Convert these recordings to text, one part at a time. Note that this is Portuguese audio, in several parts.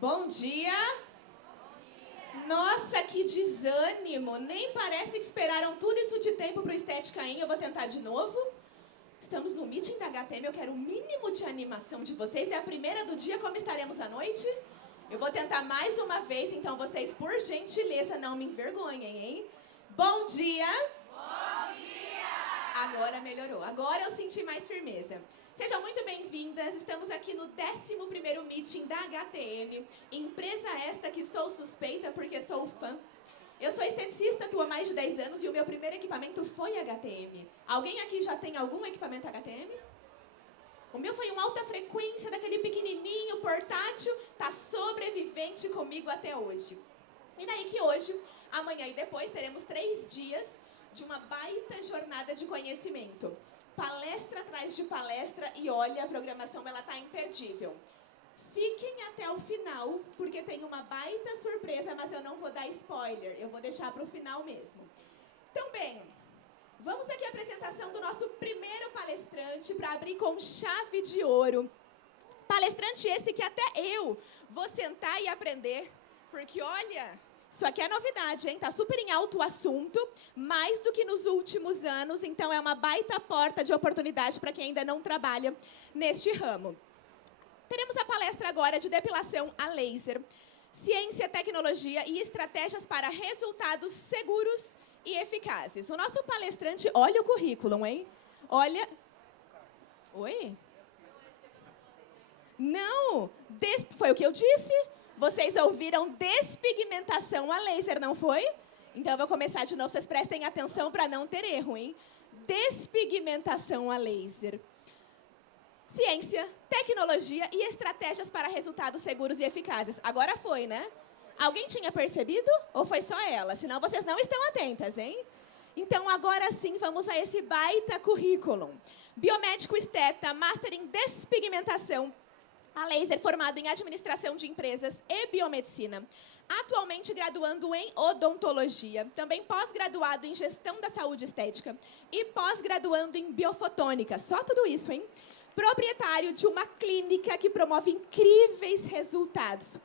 Bom dia! Nossa, que desânimo! Nem parece que esperaram tudo isso de tempo para o Estética In. Eu vou tentar de novo. Estamos no meeting da HTM, eu quero o mínimo de animação de vocês. É a primeira do dia, como estaremos à noite? Eu vou tentar mais uma vez, então vocês, por gentileza, não me envergonhem, hein? Bom dia! Bom dia! Agora melhorou. Agora eu senti mais firmeza. Sejam muito bem-vindas. Estamos aqui no 11º meeting da HTM, empresa esta que sou suspeita porque sou fã. Eu sou esteticista, atuo há mais de 10 anos e o meu primeiro equipamento foi HTM. Alguém aqui já tem algum equipamento HTM? O meu foi um alta frequência, daquele pequenininho, portátil, tá sobrevivente comigo até hoje. E daí que hoje, amanhã e depois, teremos 3 dias de uma baita jornada de conhecimento. Palestra atrás de palestra e olha, a programação ela tá imperdível. Fiquem até o final, porque tem uma baita surpresa, mas eu não vou dar spoiler, eu vou deixar para o final mesmo. Então, bem, vamos aqui à apresentação do nosso primeiro palestrante para abrir com chave de ouro. Palestrante esse que até eu vou sentar e aprender, porque olha, isso aqui é novidade, hein? Tá super em alto o assunto, mais do que nos últimos anos, então é uma baita porta de oportunidade para quem ainda não trabalha neste ramo. Teremos a palestra agora de depilação a laser, ciência, tecnologia e estratégias para resultados seguros e eficazes. O nosso palestrante, olha o currículo, hein? Olha... Oi? Não! Foi o que eu disse. Vocês ouviram despigmentação a laser, não foi? Então eu vou começar de novo, vocês prestem atenção para não ter erro, hein? Despigmentação a laser. Ciência, tecnologia e estratégias para resultados seguros e eficazes. Agora foi, né? Alguém tinha percebido? Ou foi só ela? Senão vocês não estão atentas, hein? Então, agora sim, vamos a esse baita currículo. Biomédico esteta, Master em Despigmentação a laser, formado em Administração de Empresas e Biomedicina. Atualmente graduando em Odontologia. Também pós-graduado em Gestão da Saúde Estética. E pós-graduando em Biofotônica. Só tudo isso, hein? Proprietário de uma clínica que promove incríveis resultados.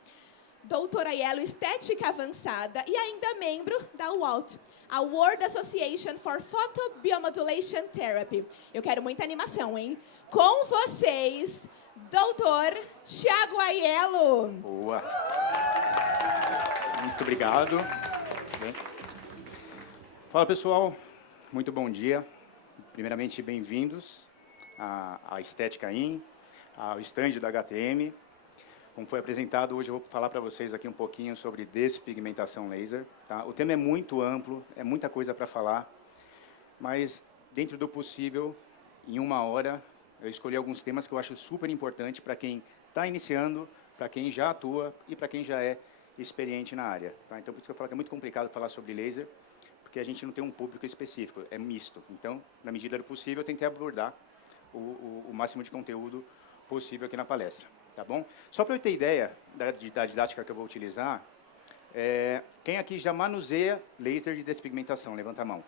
Doutora Yellow Estética Avançada e ainda membro da WALT, a World Association for Photobiomodulation Therapy. Eu quero muita animação, hein? Com vocês, Doutor Thiago Aiello. Boa. Muito obrigado. Bem. Fala, pessoal. Muito bom dia. Primeiramente, bem-vindos à Estética In, ao stand da HTM. Como foi apresentado, hoje eu vou falar para vocês aqui um pouquinho sobre despigmentação laser. Tá? O tema é muito amplo, é muita coisa para falar, mas dentro do possível, em 1 hora, eu escolhi alguns temas que eu acho super importante para quem está iniciando, para quem já atua e para quem já é experiente na área. Tá? Então, por isso que eu falo que é muito complicado falar sobre laser, porque a gente não tem um público específico, é misto. Então, na medida do possível, eu tentei abordar o máximo de conteúdo possível aqui na palestra, tá bom? Só para eu ter ideia da didática que eu vou utilizar, quem aqui já manuseia laser de despigmentação? Levanta a mão.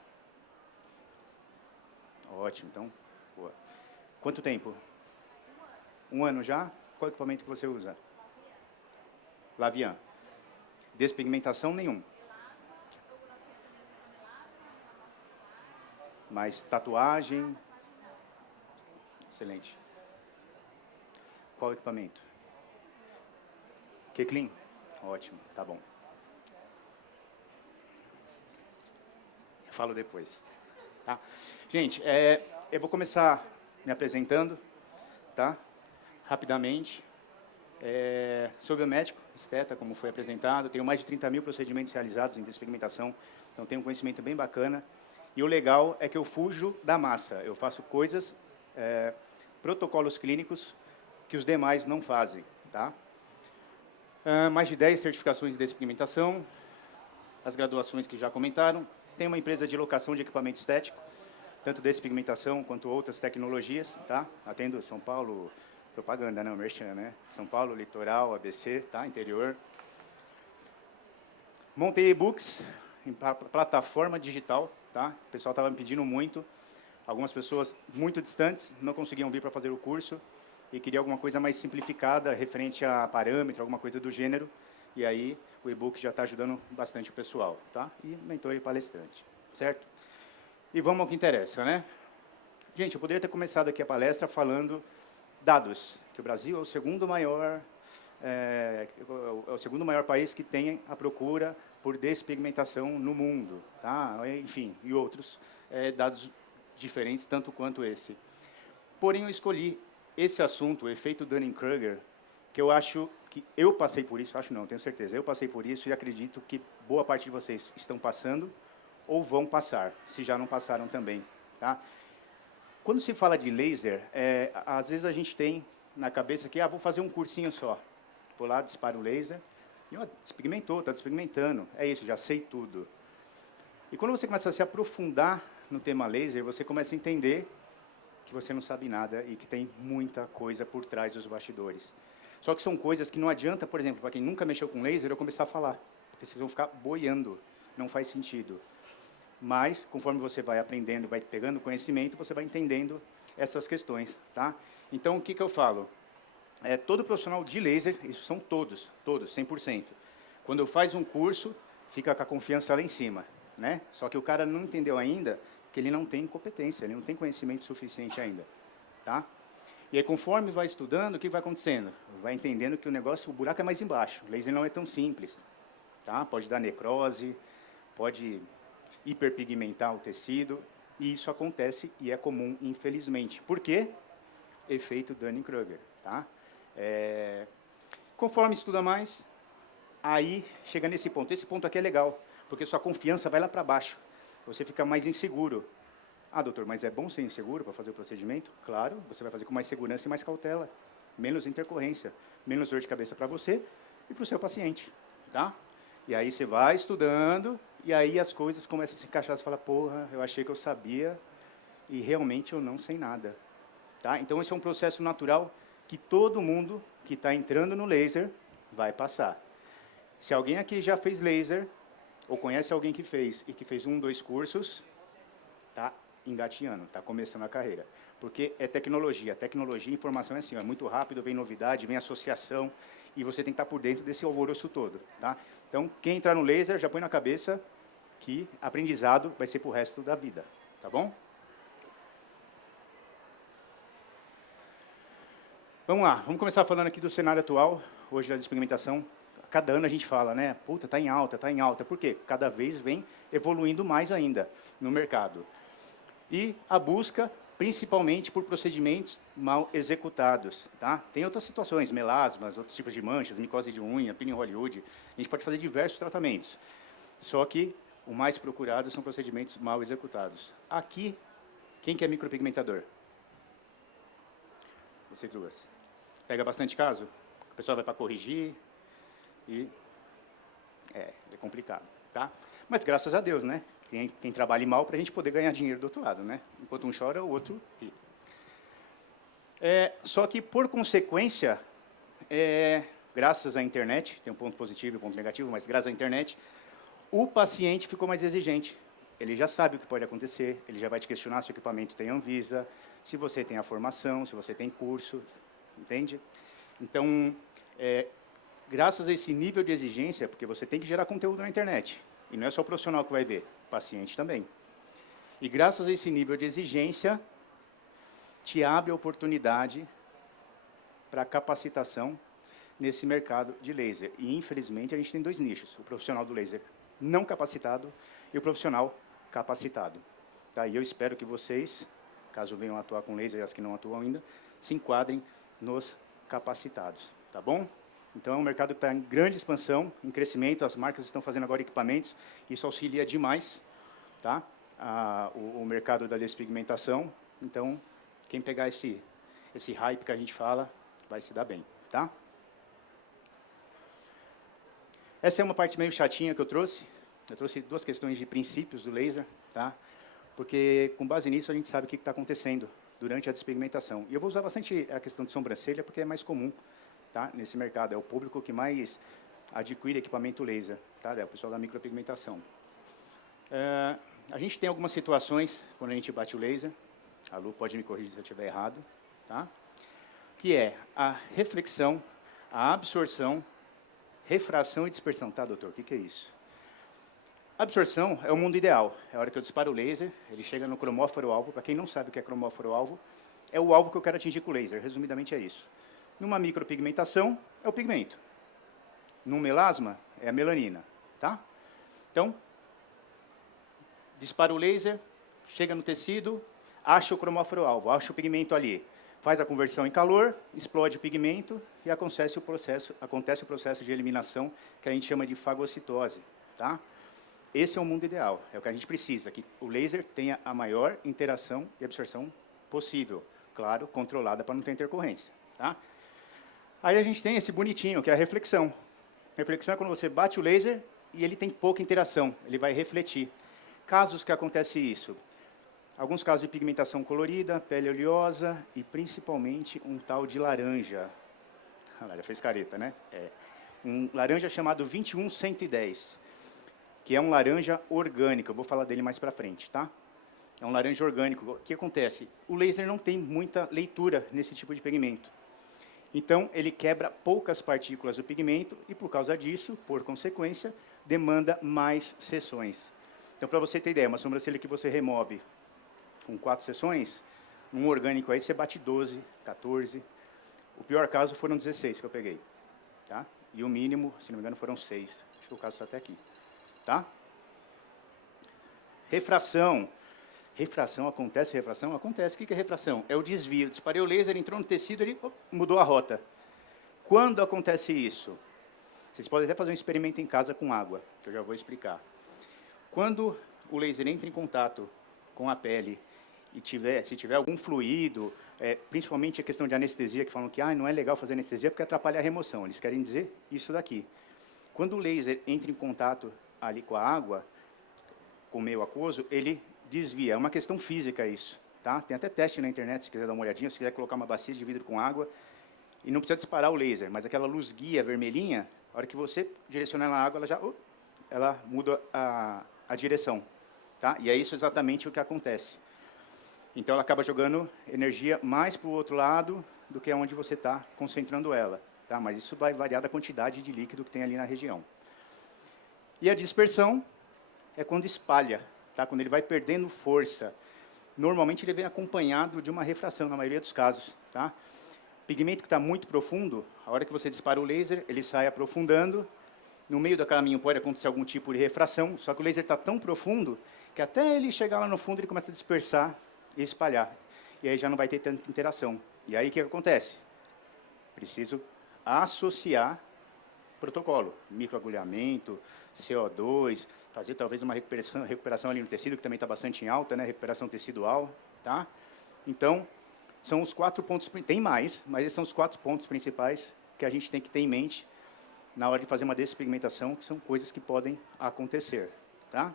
Ótimo, então, boa. Quanto tempo? 1 ano já? Qual equipamento que você usa? Lavian. Despigmentação nenhum. Mas tatuagem... Excelente. Qual equipamento? K-Clean? Ótimo, tá bom. Eu falo depois. Tá? Gente, eu vou começar me apresentando, tá? Rapidamente. Sou biomédico, esteta, como foi apresentado. Tenho mais de 30 mil procedimentos realizados em despigmentação, então tenho um conhecimento bem bacana. E o legal é que eu fujo da massa. Eu faço coisas... protocolos clínicos que os demais não fazem. Tá? Mais de 10 certificações de despigmentação, as graduações que já comentaram. Tem uma empresa de locação de equipamento estético, tanto despigmentação quanto outras tecnologias. Tá? Atendo São Paulo, propaganda, não, merchan, né? São Paulo, litoral, ABC, tá? Interior. Montei e-books em plataforma digital. Tá? O pessoal estava me pedindo muito. Algumas pessoas muito distantes não conseguiam vir para fazer o curso. e queria alguma coisa mais simplificada, referente a parâmetro, alguma coisa do gênero. E aí, o e-book já está ajudando bastante o pessoal, tá? E mentor e palestrante, certo? E vamos ao que interessa, né? Gente, eu poderia ter começado aqui a palestra falando dados, que o Brasil é o segundo maior, é o segundo maior país que tem a procura por despigmentação no mundo, tá? Enfim, e outros dados diferentes, tanto quanto esse. Porém, eu escolhi esse assunto, o efeito Dunning-Kruger, que eu acho que eu passei por isso, acho não, tenho certeza, eu passei por isso e acredito que boa parte de vocês estão passando ou vão passar, se já não passaram também, tá? Quando se fala de laser, às vezes a gente tem na cabeça que, vou fazer um cursinho só. Vou lá, disparo o laser, e despigmentou, está despigmentando, é isso, já sei tudo. E quando você começa a se aprofundar no tema laser, você começa a entender que você não sabe nada e que tem muita coisa por trás dos bastidores. Só que são coisas que não adianta, por exemplo, para quem nunca mexeu com laser, eu começar a falar, porque vocês vão ficar boiando, não faz sentido. Mas, conforme você vai aprendendo, vai pegando conhecimento, você vai entendendo essas questões, tá? Então, o que eu falo? Todo profissional de laser, isso são todos, 100%. Quando faz um curso, fica com a confiança lá em cima, né? Só que o cara não entendeu ainda que ele não tem competência, ele não tem conhecimento suficiente ainda, tá? E aí, conforme vai estudando, o que vai acontecendo? Vai entendendo que o negócio, o buraco é mais embaixo. O laser não é tão simples, tá? Pode dar necrose, pode hiperpigmentar o tecido, e isso acontece e é comum, infelizmente. Por quê? Efeito Dunning-Kruger, tá? Conforme estuda mais, aí chega nesse ponto. Esse ponto aqui é legal, porque sua confiança vai lá para baixo. Você fica mais inseguro. Doutor, mas é bom ser inseguro para fazer o procedimento? Claro, você vai fazer com mais segurança e mais cautela. Menos intercorrência, menos dor de cabeça para você e para o seu paciente, tá? E aí você vai estudando, e aí as coisas começam a se encaixar. Você fala, porra, eu achei que eu sabia, e realmente eu não sei nada, tá? Então, esse é um processo natural que todo mundo que está entrando no laser vai passar. Se alguém aqui já fez laser, ou conhece alguém que fez, e que fez 1, 2 cursos, tá engatinhando, está começando a carreira. Porque é tecnologia. Tecnologia e informação é assim, é muito rápido, vem novidade, vem associação, e você tem que estar por dentro desse alvoroço todo, tá? Então, quem entrar no laser, já põe na cabeça que aprendizado vai ser para o resto da vida, tá bom? Vamos lá, vamos começar falando aqui do cenário atual, hoje da despigmentação. Cada ano a gente fala, né? Puta, está em alta, está em alta. Por quê? Cada vez vem evoluindo mais ainda no mercado. E a busca, principalmente por procedimentos mal executados, tá? Tem outras situações, melasmas, outros tipos de manchas, micose de unha, pino em Hollywood. A gente pode fazer diversos tratamentos. Só que o mais procurado são procedimentos mal executados. Aqui, quem que é micropigmentador? Vocês duas. Pega bastante caso? A pessoa vai para corrigir e é complicado, tá? Mas graças a Deus, né? Quem trabalhe mal para a gente poder ganhar dinheiro do outro lado, né? Enquanto um chora, o outro ri. Só que, por consequência, graças à internet, tem um ponto positivo e um ponto negativo, mas graças à internet, o paciente ficou mais exigente. Ele já sabe o que pode acontecer, ele já vai te questionar se o equipamento tem Anvisa, se você tem a formação, se você tem curso, entende? Então, graças a esse nível de exigência, porque você tem que gerar conteúdo na internet, e não é só o profissional que vai ver, o paciente também. E graças a esse nível de exigência, te abre a oportunidade para capacitação nesse mercado de laser. E, infelizmente, a gente tem 2 nichos, o profissional do laser não capacitado e o profissional capacitado. Tá? E eu espero que vocês, caso venham atuar com laser e as que não atuam ainda, se enquadrem nos capacitados, tá bom? Então, é um mercado que está em grande expansão, em crescimento, as marcas estão fazendo agora equipamentos, isso auxilia demais, tá? O mercado da despigmentação. Então, quem pegar esse hype que a gente fala, vai se dar bem, tá? Essa é uma parte meio chatinha que eu trouxe. Eu trouxe 2 questões de princípios do laser, tá? Porque, com base nisso, a gente sabe o que está acontecendo durante a despigmentação. E eu vou usar bastante a questão de sobrancelha, porque é mais comum, tá? Nesse mercado. É o público que mais adquire equipamento laser, tá? É o pessoal da micropigmentação. A gente tem algumas situações, quando a gente bate o laser, a Lu pode me corrigir se eu estiver errado, tá? que é a reflexão, a absorção, refração e dispersão. Tá, doutor, o que é isso? Absorção é o mundo ideal. É a hora que eu disparo o laser, ele chega no cromóforo-alvo. Para quem não sabe o que é cromóforo-alvo, é o alvo que eu quero atingir com o laser. Resumidamente é isso. Numa micropigmentação, é o pigmento. Num melasma, é a melanina. Tá? Então, dispara o laser, chega no tecido, acha o cromóforo-alvo, acha o pigmento ali. Faz a conversão em calor, explode o pigmento e acontece o processo de eliminação que a gente chama de fagocitose. Tá? Esse é o mundo ideal, é o que a gente precisa, que o laser tenha a maior interação e absorção possível. Claro, controlada para não ter intercorrência. Tá? Aí a gente tem esse bonitinho, que é a reflexão. Reflexão é quando você bate o laser e ele tem pouca interação, ele vai refletir. Casos que acontece isso, alguns casos de pigmentação colorida, pele oleosa e principalmente um tal de laranja. Já fez careta, né? Um laranja chamado 21110. Que é um laranja orgânico. Eu vou falar dele mais para frente, tá? É um laranja orgânico. O que acontece? O laser não tem muita leitura nesse tipo de pigmento. Então, ele quebra poucas partículas do pigmento e, por causa disso, por consequência, demanda mais sessões. Então, para você ter ideia, uma sobrancelha que você remove com 4 sessões, um orgânico aí você bate 12, 14. O pior caso foram 16 que eu peguei. Tá? E o mínimo, se não me engano, foram 6. Acho que o caso está até aqui. Tá? Refração. Refração acontece, refração acontece. O que é refração? É o desvio. Disparei o laser, entrou no tecido, ele mudou a rota. Quando acontece isso? Vocês podem até fazer um experimento em casa com água, que eu já vou explicar. Quando o laser entra em contato com a pele e se tiver algum fluido, principalmente a questão de anestesia, que falam que não é legal fazer anestesia porque atrapalha a remoção. Eles querem dizer isso daqui. Quando o laser entra em contato ali com a água, com o meio aquoso, ele desvia. É uma questão física isso. Tá? Tem até teste na internet, se quiser dar uma olhadinha, se quiser colocar uma bacia de vidro com água, e não precisa disparar o laser, mas aquela luz guia vermelhinha, a hora que você direcionar na água, ela muda a direção. Tá? E é isso exatamente o que acontece. Então, ela acaba jogando energia mais para o outro lado do que onde você está concentrando ela. Tá? Mas isso vai variar da quantidade de líquido que tem ali na região. E a dispersão é quando espalha, tá? Quando ele vai perdendo força. Normalmente ele vem acompanhado de uma refração, na maioria dos casos. Tá? Pigmento que está muito profundo, a hora que você dispara o laser, ele sai aprofundando. No meio do caminho pode acontecer algum tipo de refração, só que o laser está tão profundo que até ele chegar lá no fundo ele começa a dispersar e espalhar. E aí já não vai ter tanta interação. E aí o que acontece? Preciso associar protocolo, microagulhamento, CO2, fazer talvez uma recuperação ali no tecido, que também está bastante em alta, né? Recuperação tecidual, tá? Então, são os 4 pontos, tem mais, mas esses são os 4 pontos principais que a gente tem que ter em mente na hora de fazer uma despigmentação, que são coisas que podem acontecer, tá?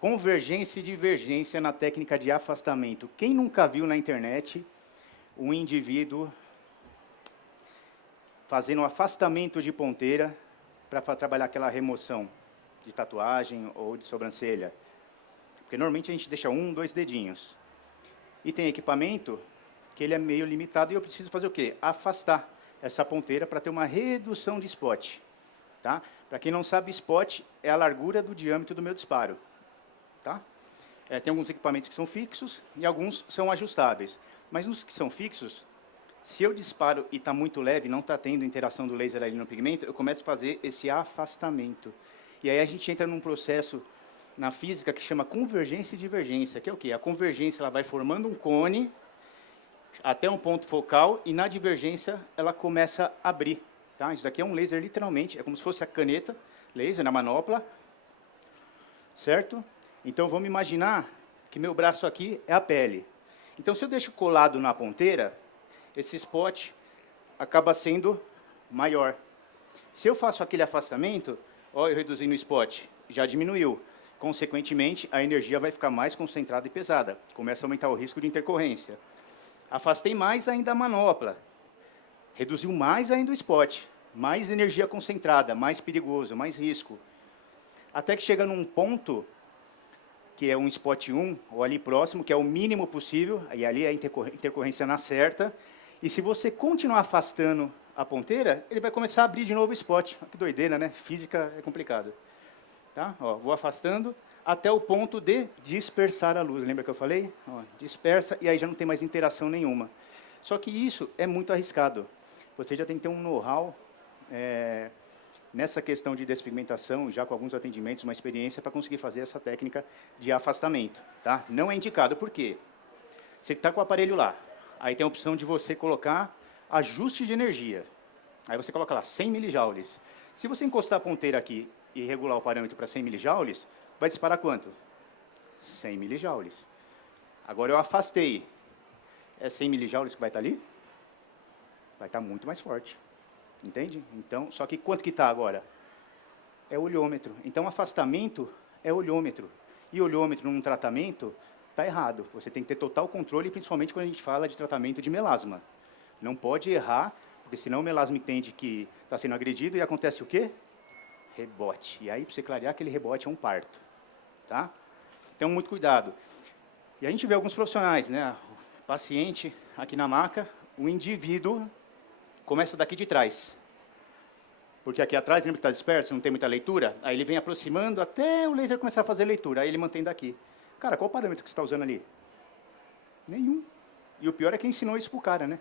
Convergência e divergência na técnica de afastamento. Quem nunca viu na internet um indivíduo fazendo um afastamento de ponteira para trabalhar aquela remoção de tatuagem ou de sobrancelha? Porque normalmente a gente deixa 1, 2 dedinhos. E tem equipamento que ele é meio limitado e eu preciso fazer o quê? Afastar essa ponteira para ter uma redução de spot. Tá? Para quem não sabe, spot é a largura do diâmetro do meu disparo. Tá? Tem alguns equipamentos que são fixos e alguns são ajustáveis. Mas nos que são fixos, se eu disparo e está muito leve, não está tendo interação do laser ali no pigmento, eu começo a fazer esse afastamento. E aí a gente entra num processo na física que chama convergência e divergência, que é o quê? A convergência ela vai formando um cone até um ponto focal e na divergência ela começa a abrir. Tá? Isso daqui é um laser literalmente, é como se fosse a caneta laser na manopla, certo? Então vamos imaginar que meu braço aqui é a pele. Então se eu deixo colado na ponteira, esse spot acaba sendo maior. Se eu faço aquele afastamento, ó, eu reduzindo o spot, já diminuiu. Consequentemente, a energia vai ficar mais concentrada e pesada. Começa a aumentar o risco de intercorrência. Afastei mais ainda a manopla. Reduziu mais ainda o spot. Mais energia concentrada, mais perigoso, mais risco. Até que chega num ponto que é um spot 1, ou ali próximo, que é o mínimo possível, e ali é a intercorrência na certa. E se você continuar afastando a ponteira, ele vai começar a abrir de novo o spot. Que doideira, né? Física é complicado. Tá? Ó, vou afastando até o ponto de dispersar a luz. Lembra que eu falei? Ó, dispersa, e aí já não tem mais interação nenhuma. Só que isso é muito arriscado. Você já tem que ter um know-how nessa questão de despigmentação, já com alguns atendimentos, uma experiência para conseguir fazer essa técnica de afastamento. Tá? Não é indicado, por quê? Você está com o aparelho lá, aí tem a opção de você colocar ajuste de energia. Aí você coloca lá 100 milijoules. Se você encostar a ponteira aqui e regular o parâmetro para 100 milijoules, vai disparar quanto? 100 milijoules. Agora eu afastei. É 100 milijoules que vai estar ali? Vai estar muito mais forte. Entende? Então, só que quanto que está agora? É olhômetro. Então, afastamento é olhômetro. E olhômetro num tratamento está errado. Você tem que ter total controle, principalmente quando a gente fala de tratamento de melasma. Não pode errar, porque senão o melasma entende que está sendo agredido e acontece o quê? Rebote. E aí, para você clarear, aquele rebote é um parto. Tá? Então, muito cuidado. E a gente vê alguns profissionais, né? O paciente aqui na maca, o indivíduo começa daqui de trás. Porque aqui atrás, lembra que está disperso, não tem muita leitura? Aí ele vem aproximando até o laser começar a fazer leitura. Aí ele mantém daqui. Cara, qual o parâmetro que você está usando ali? Nenhum. E o pior é quem ensinou isso para o cara, né?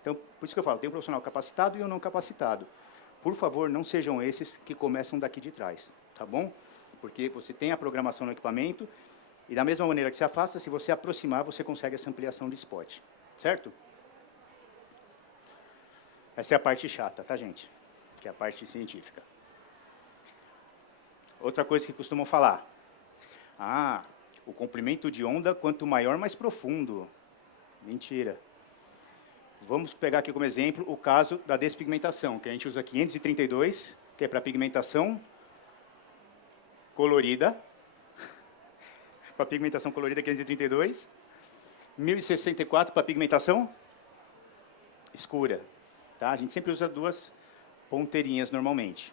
Então, por isso que eu falo, tem um profissional capacitado e um não capacitado. Por favor, não sejam esses que começam daqui de trás, tá bom? Porque você tem a programação no equipamento e da mesma maneira que se afasta, se você aproximar, você consegue essa ampliação de spot, certo? Essa é a parte chata, tá, gente? Que é a parte científica. Outra coisa que costumam falar. Ah, o comprimento de onda, quanto maior, mais profundo. Mentira. Vamos pegar aqui como exemplo o caso da despigmentação, que a gente usa 532, que é para pigmentação colorida. Para pigmentação colorida, 532. 1064 para pigmentação escura. Tá? A gente sempre usa duas ponteirinhas normalmente.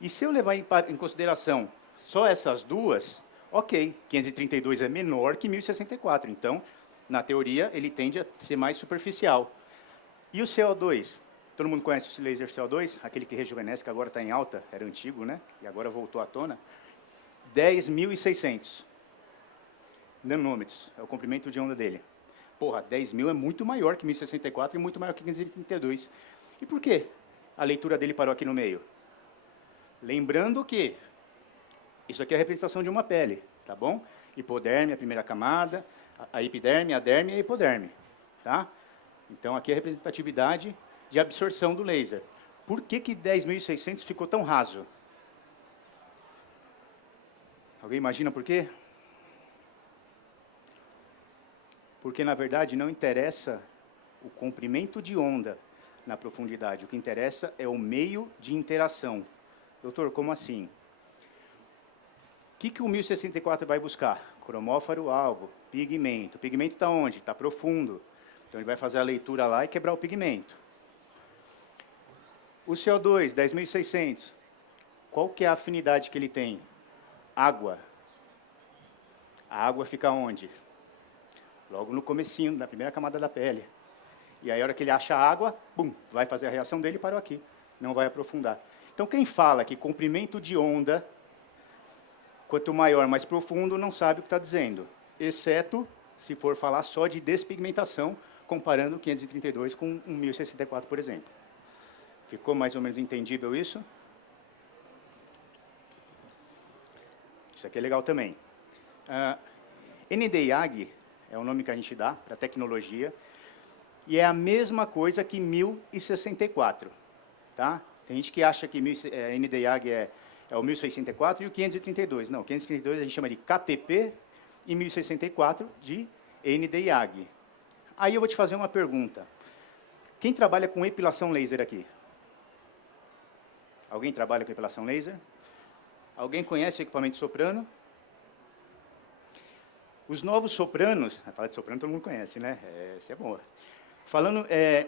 E se eu levar em consideração só essas duas, ok, 532 é menor que 1064. Então, na teoria, ele tende a ser mais superficial. E o CO2? Todo mundo conhece o laser CO2? Aquele que rejuvenesce, que agora está em alta, era antigo, né? E agora voltou à tona. 10.600 nanômetros, é o comprimento de onda dele. Porra, 10.000 é muito maior que 1064 e muito maior que 532. E por quê a leitura dele parou aqui no meio? Lembrando que isso aqui é a representação de uma pele, tá bom? Hipoderme, a primeira camada, a epiderme, a derme e a hipoderme, tá? Então, aqui é a representatividade de absorção do laser. Por que 10.600 ficou tão raso? Alguém imagina por quê? Porque, na verdade, não interessa o comprimento de onda na profundidade. O que interessa é o meio de interação. Doutor, como assim? O que o 1064 vai buscar? Cromófaro alvo, pigmento. O pigmento está onde? Está profundo. Então, ele vai fazer a leitura lá e quebrar o pigmento. O CO2, 10.600. Qual que é a afinidade que ele tem? Água. A água fica onde? Logo no comecinho, na primeira camada da pele. E aí, a hora que ele acha a água, bum, vai fazer a reação dele e parou aqui. Não vai aprofundar. Então, quem fala que comprimento de onda, quanto maior, mais profundo, não sabe o que está dizendo. Exceto se for falar só de despigmentação, comparando 532 com 1064, por exemplo. Ficou mais ou menos entendível isso? Isso aqui é legal também. Nd:YAG é o nome que a gente dá para a tecnologia, e é a mesma coisa que 1064. Tá? Tem gente que acha que Nd:YAG é o 1064 e o 532. Não, 532 a gente chama de KTP e 1064 de Nd:YAG. Aí eu vou te fazer uma pergunta. Quem trabalha com epilação laser aqui? Alguém trabalha com epilação laser? Alguém conhece o equipamento soprano? Os novos sopranos, a falar de soprano todo mundo conhece, né? Essa é boa. Falando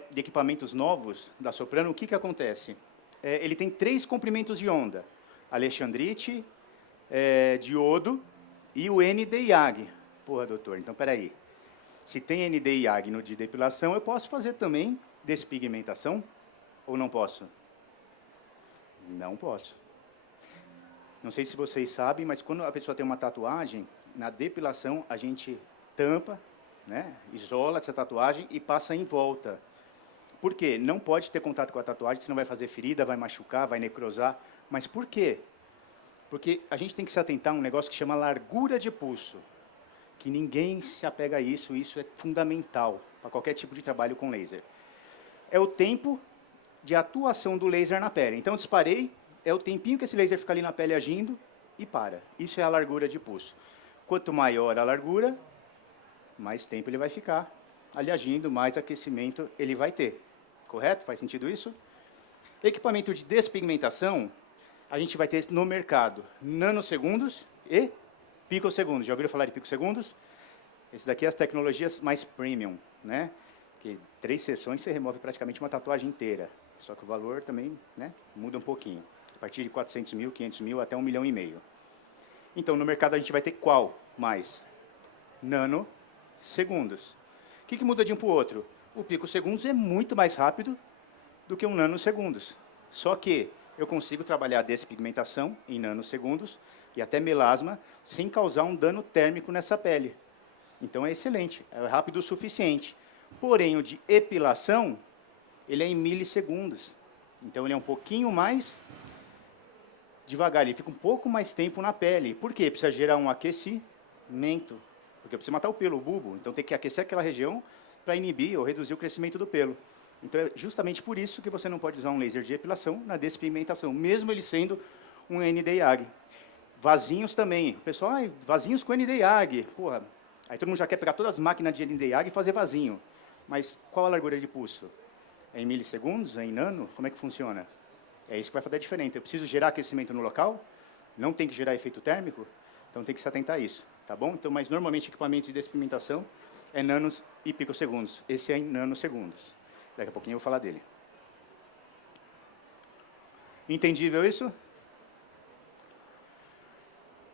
de equipamentos novos da soprano, o que acontece? Ele tem 3 comprimentos de onda. Alexandrite, diodo E o ND-YAG. Porra, doutor, então peraí. Se tem ND-YAG no de depilação, eu posso fazer também despigmentação? Ou não posso? Não posso. Não sei se vocês sabem, mas quando a pessoa tem uma tatuagem, na depilação a gente tampa, né, isola essa tatuagem e passa em volta. Por quê? Não pode ter contato com a tatuagem, senão vai fazer ferida, vai machucar, vai necrosar. Mas por quê? Porque a gente tem que se atentar a um negócio que chama largura de pulso, que ninguém se apega a isso, isso é fundamental para qualquer tipo de trabalho com laser. É o tempo de atuação do laser na pele. Então, eu disparei, é o tempinho que esse laser fica ali na pele agindo e para. Isso é a largura de pulso. Quanto maior a largura, mais tempo ele vai ficar ali agindo, mais aquecimento ele vai ter. Correto? Faz sentido isso? Equipamento de despigmentação, a gente vai ter no mercado nanosegundos e picosegundos. Já ouviram falar de picosegundos? Esse daqui é as tecnologias mais premium, né? Que 3 sessões você remove praticamente uma tatuagem inteira. Só que o valor também, né, muda um pouquinho. A partir de 400 mil, 500 mil, até 1,5 milhão. Então, no mercado a gente vai ter qual mais? Nanosegundos. O que muda de um para o outro? O picosegundos é muito mais rápido do que um nanosegundos. Só que eu consigo trabalhar a despigmentação em nanosegundos e até melasma sem causar um dano térmico nessa pele. Então é excelente, é rápido o suficiente. Porém, o de epilação, ele é em milissegundos. Então ele é um pouquinho mais devagar, ele fica um pouco mais tempo na pele. Por quê? Precisa gerar um aquecimento. Porque precisa matar o pelo, o bulbo. Então tem que aquecer aquela região para inibir ou reduzir o crescimento do pelo. Então é justamente por isso que você não pode usar um laser de epilação na despigmentação, mesmo ele sendo um ND-YAG. Vasinhos também. O pessoal, vasinhos com ND-YAG. Porra, aí todo mundo já quer pegar todas as máquinas de ND-YAG e fazer vasinho. Mas qual a largura de pulso? É em milissegundos? É em nano? Como é que funciona? É isso que vai fazer a diferença. Eu preciso gerar aquecimento no local? Não tem que gerar efeito térmico? Então tem que se atentar a isso, tá bom? Então, mas normalmente equipamentos de despigmentação é nanos e picosegundos. Esse é em nanosegundos. Daqui a pouquinho eu vou falar dele. Entendível isso?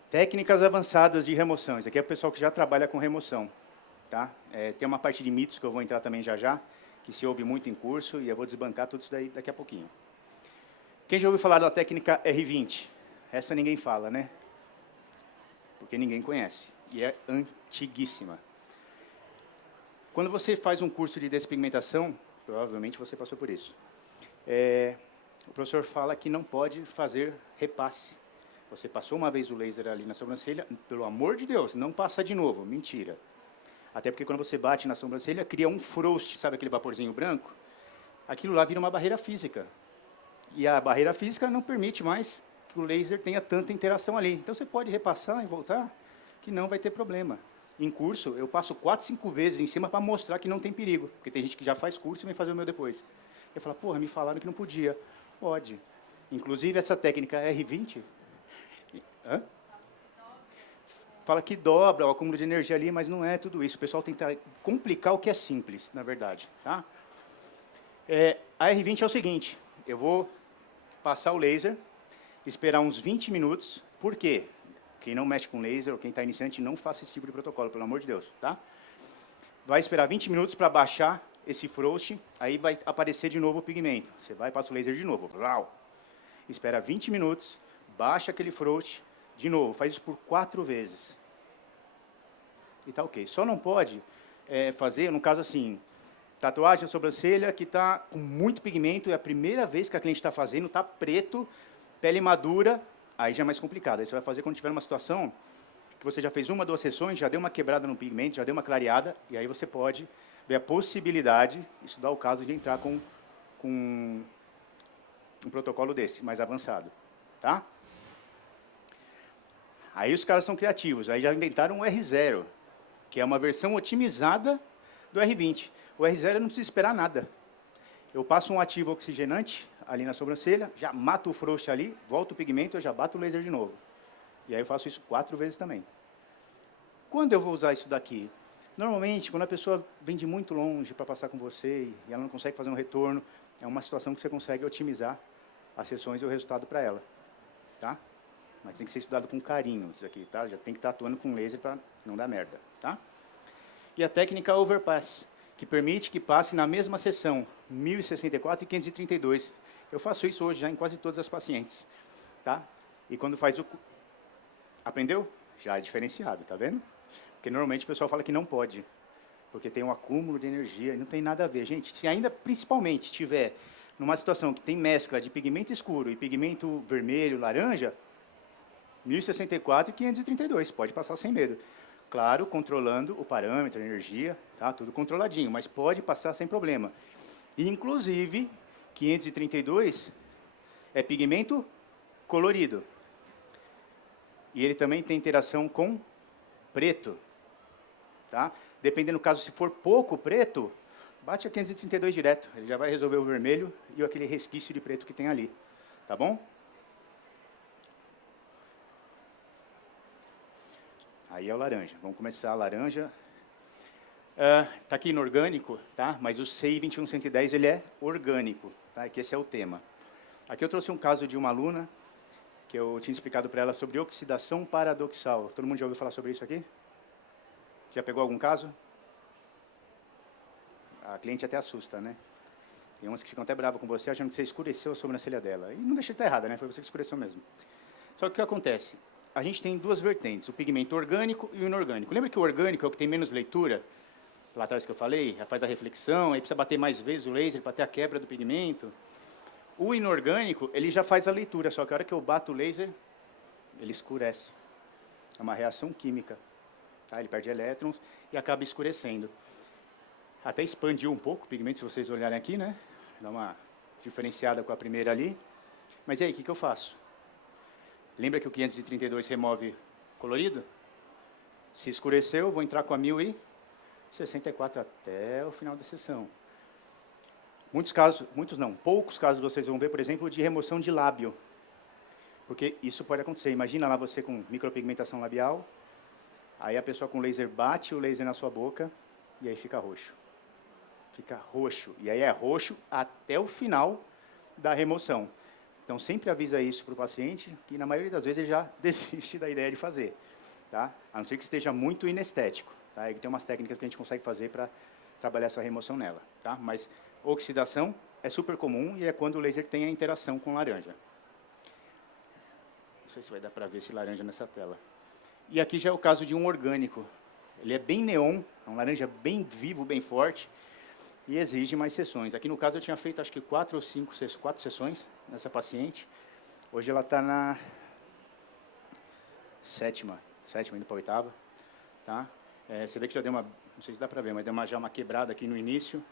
Técnicas avançadas de remoção. Isso aqui é o pessoal que já trabalha com remoção. Tá? Tem uma parte de mitos que eu vou entrar também já, que se ouve muito em curso, e eu vou desbancar tudo isso daí daqui a pouquinho. Quem já ouviu falar da técnica R20? Essa ninguém fala, né? Porque ninguém conhece. E é antiguíssima. Quando você faz um curso de despigmentação, provavelmente você passou por isso. O professor fala que não pode fazer repasse. Você passou uma vez o laser ali na sobrancelha, pelo amor de Deus, não passa de novo. Mentira. Até porque quando você bate na sobrancelha, cria um frost, sabe aquele vaporzinho branco? Aquilo lá vira uma barreira física. E a barreira física não permite mais que o laser tenha tanta interação ali. Então você pode repassar e voltar, que não vai ter problema. Em curso, eu passo 4, 5 vezes em cima para mostrar que não tem perigo. Porque tem gente que já faz curso e vem fazer o meu depois. Eu falo, porra, me falaram que não podia. Pode. Inclusive, essa técnica R20... Fala que dobra o acúmulo de energia ali, mas não é tudo isso. O pessoal tenta complicar o que é simples, na verdade. Tá? A R20 é o seguinte, eu vou passar o laser, esperar uns 20 minutos. Por quê? Quem não mexe com laser, ou quem está iniciante, não faça esse tipo de protocolo, pelo amor de Deus. Tá? Vai esperar 20 minutos para baixar esse frost, aí vai aparecer de novo o pigmento. Você vai e passa o laser de novo. Espera 20 minutos, baixa aquele frost, de novo, faz isso por 4 vezes. E tá ok. Só não pode fazer, no caso assim, tatuagem na sobrancelha que está com muito pigmento, é a primeira vez que a cliente está fazendo, está preto, pele madura, aí já é mais complicado. Aí você vai fazer quando tiver uma situação que você já fez 1, 2 sessões, já deu uma quebrada no pigmento, já deu uma clareada, e aí você pode ver a possibilidade, isso dá o caso de entrar com um protocolo desse, mais avançado. Tá? Aí os caras são criativos, aí já inventaram o R0, que é uma versão otimizada do R20. O R0 eu não preciso esperar nada. Eu passo um ativo oxigenante ali na sobrancelha, já mato o frost ali, volto o pigmento, eu já bato o laser de novo. E aí eu faço isso 4 vezes também. Quando eu vou usar isso daqui? Normalmente, quando a pessoa vem de muito longe para passar com você e ela não consegue fazer um retorno, é uma situação que você consegue otimizar as sessões e o resultado para ela. Tá? mas tem que ser estudado com carinho isso aqui, tá? Já tem que estar atuando com laser para não dar merda, tá? E a técnica overpass, que permite que passe na mesma sessão 1064 e 532. Eu faço isso hoje já em quase todas as pacientes, tá? E quando faz o... Aprendeu? Já é diferenciado, tá vendo? Porque normalmente o pessoal fala que não pode, porque tem um acúmulo de energia, e não tem nada a ver. Gente, se ainda principalmente tiver numa situação que tem mescla de pigmento escuro e pigmento vermelho, laranja, 1064 e 532, pode passar sem medo. Claro, controlando o parâmetro, a energia, tá? Tudo controladinho, mas pode passar sem problema. E, inclusive, 532 é pigmento colorido. E ele também tem interação com preto, tá? Dependendo do caso, se for pouco preto, bate a 532 direto. Ele já vai resolver o vermelho e aquele resquício de preto que tem ali, tá bom? Aí é o laranja. Vamos começar a laranja. Está aqui inorgânico, tá? Mas o CI 21110 ele é orgânico, tá? Que esse é o tema. Aqui eu trouxe um caso de uma aluna que eu tinha explicado para ela sobre oxidação paradoxal. Todo mundo já ouviu falar sobre isso aqui? Já pegou algum caso? A cliente até assusta, né? Tem umas que ficam até bravas com você, achando que você escureceu a sobrancelha dela. E não deixa de estar errada, né? Foi você que escureceu mesmo. Só que o que acontece? A gente tem duas vertentes, o pigmento orgânico e o inorgânico. Lembra que o orgânico é o que tem menos leitura? Lá atrás que eu falei, faz a reflexão, aí precisa bater mais vezes o laser para ter a quebra do pigmento. O inorgânico, ele já faz a leitura, só que a hora que eu bato o laser, ele escurece. É uma reação química. Tá? Ele perde elétrons e acaba escurecendo. Até expandiu um pouco o pigmento, se vocês olharem aqui, né? Dá uma diferenciada com a primeira ali. Mas e aí, o que eu faço? Lembra que o 532 remove colorido? Se escureceu, vou entrar com a 1064 até o final da sessão. Muitos casos, muitos não, poucos casos vocês vão ver, por exemplo, de remoção de lábio. Porque isso pode acontecer. Imagina lá você com micropigmentação labial, aí a pessoa com laser bate o laser na sua boca e aí fica roxo. Fica roxo. E aí é roxo até o final da remoção. Então, sempre avisa isso para o paciente, que na maioria das vezes ele já desiste da ideia de fazer. Tá? A não ser que esteja muito inestético. Tá? E tem umas técnicas que a gente consegue fazer para trabalhar essa remoção nela. Tá? Mas oxidação é super comum e é quando o laser tem a interação com laranja. Não sei se vai dar para ver esse laranja nessa tela. E aqui já é o caso de um orgânico. Ele é bem neon, é um laranja bem vivo, bem forte, e exige mais sessões. Aqui no caso eu tinha feito acho que 4 sessões nessa paciente. Hoje ela está na sétima indo para a oitava. Tá? Você vê que já deu uma, não sei se dá para ver, mas deu já uma quebrada aqui no início.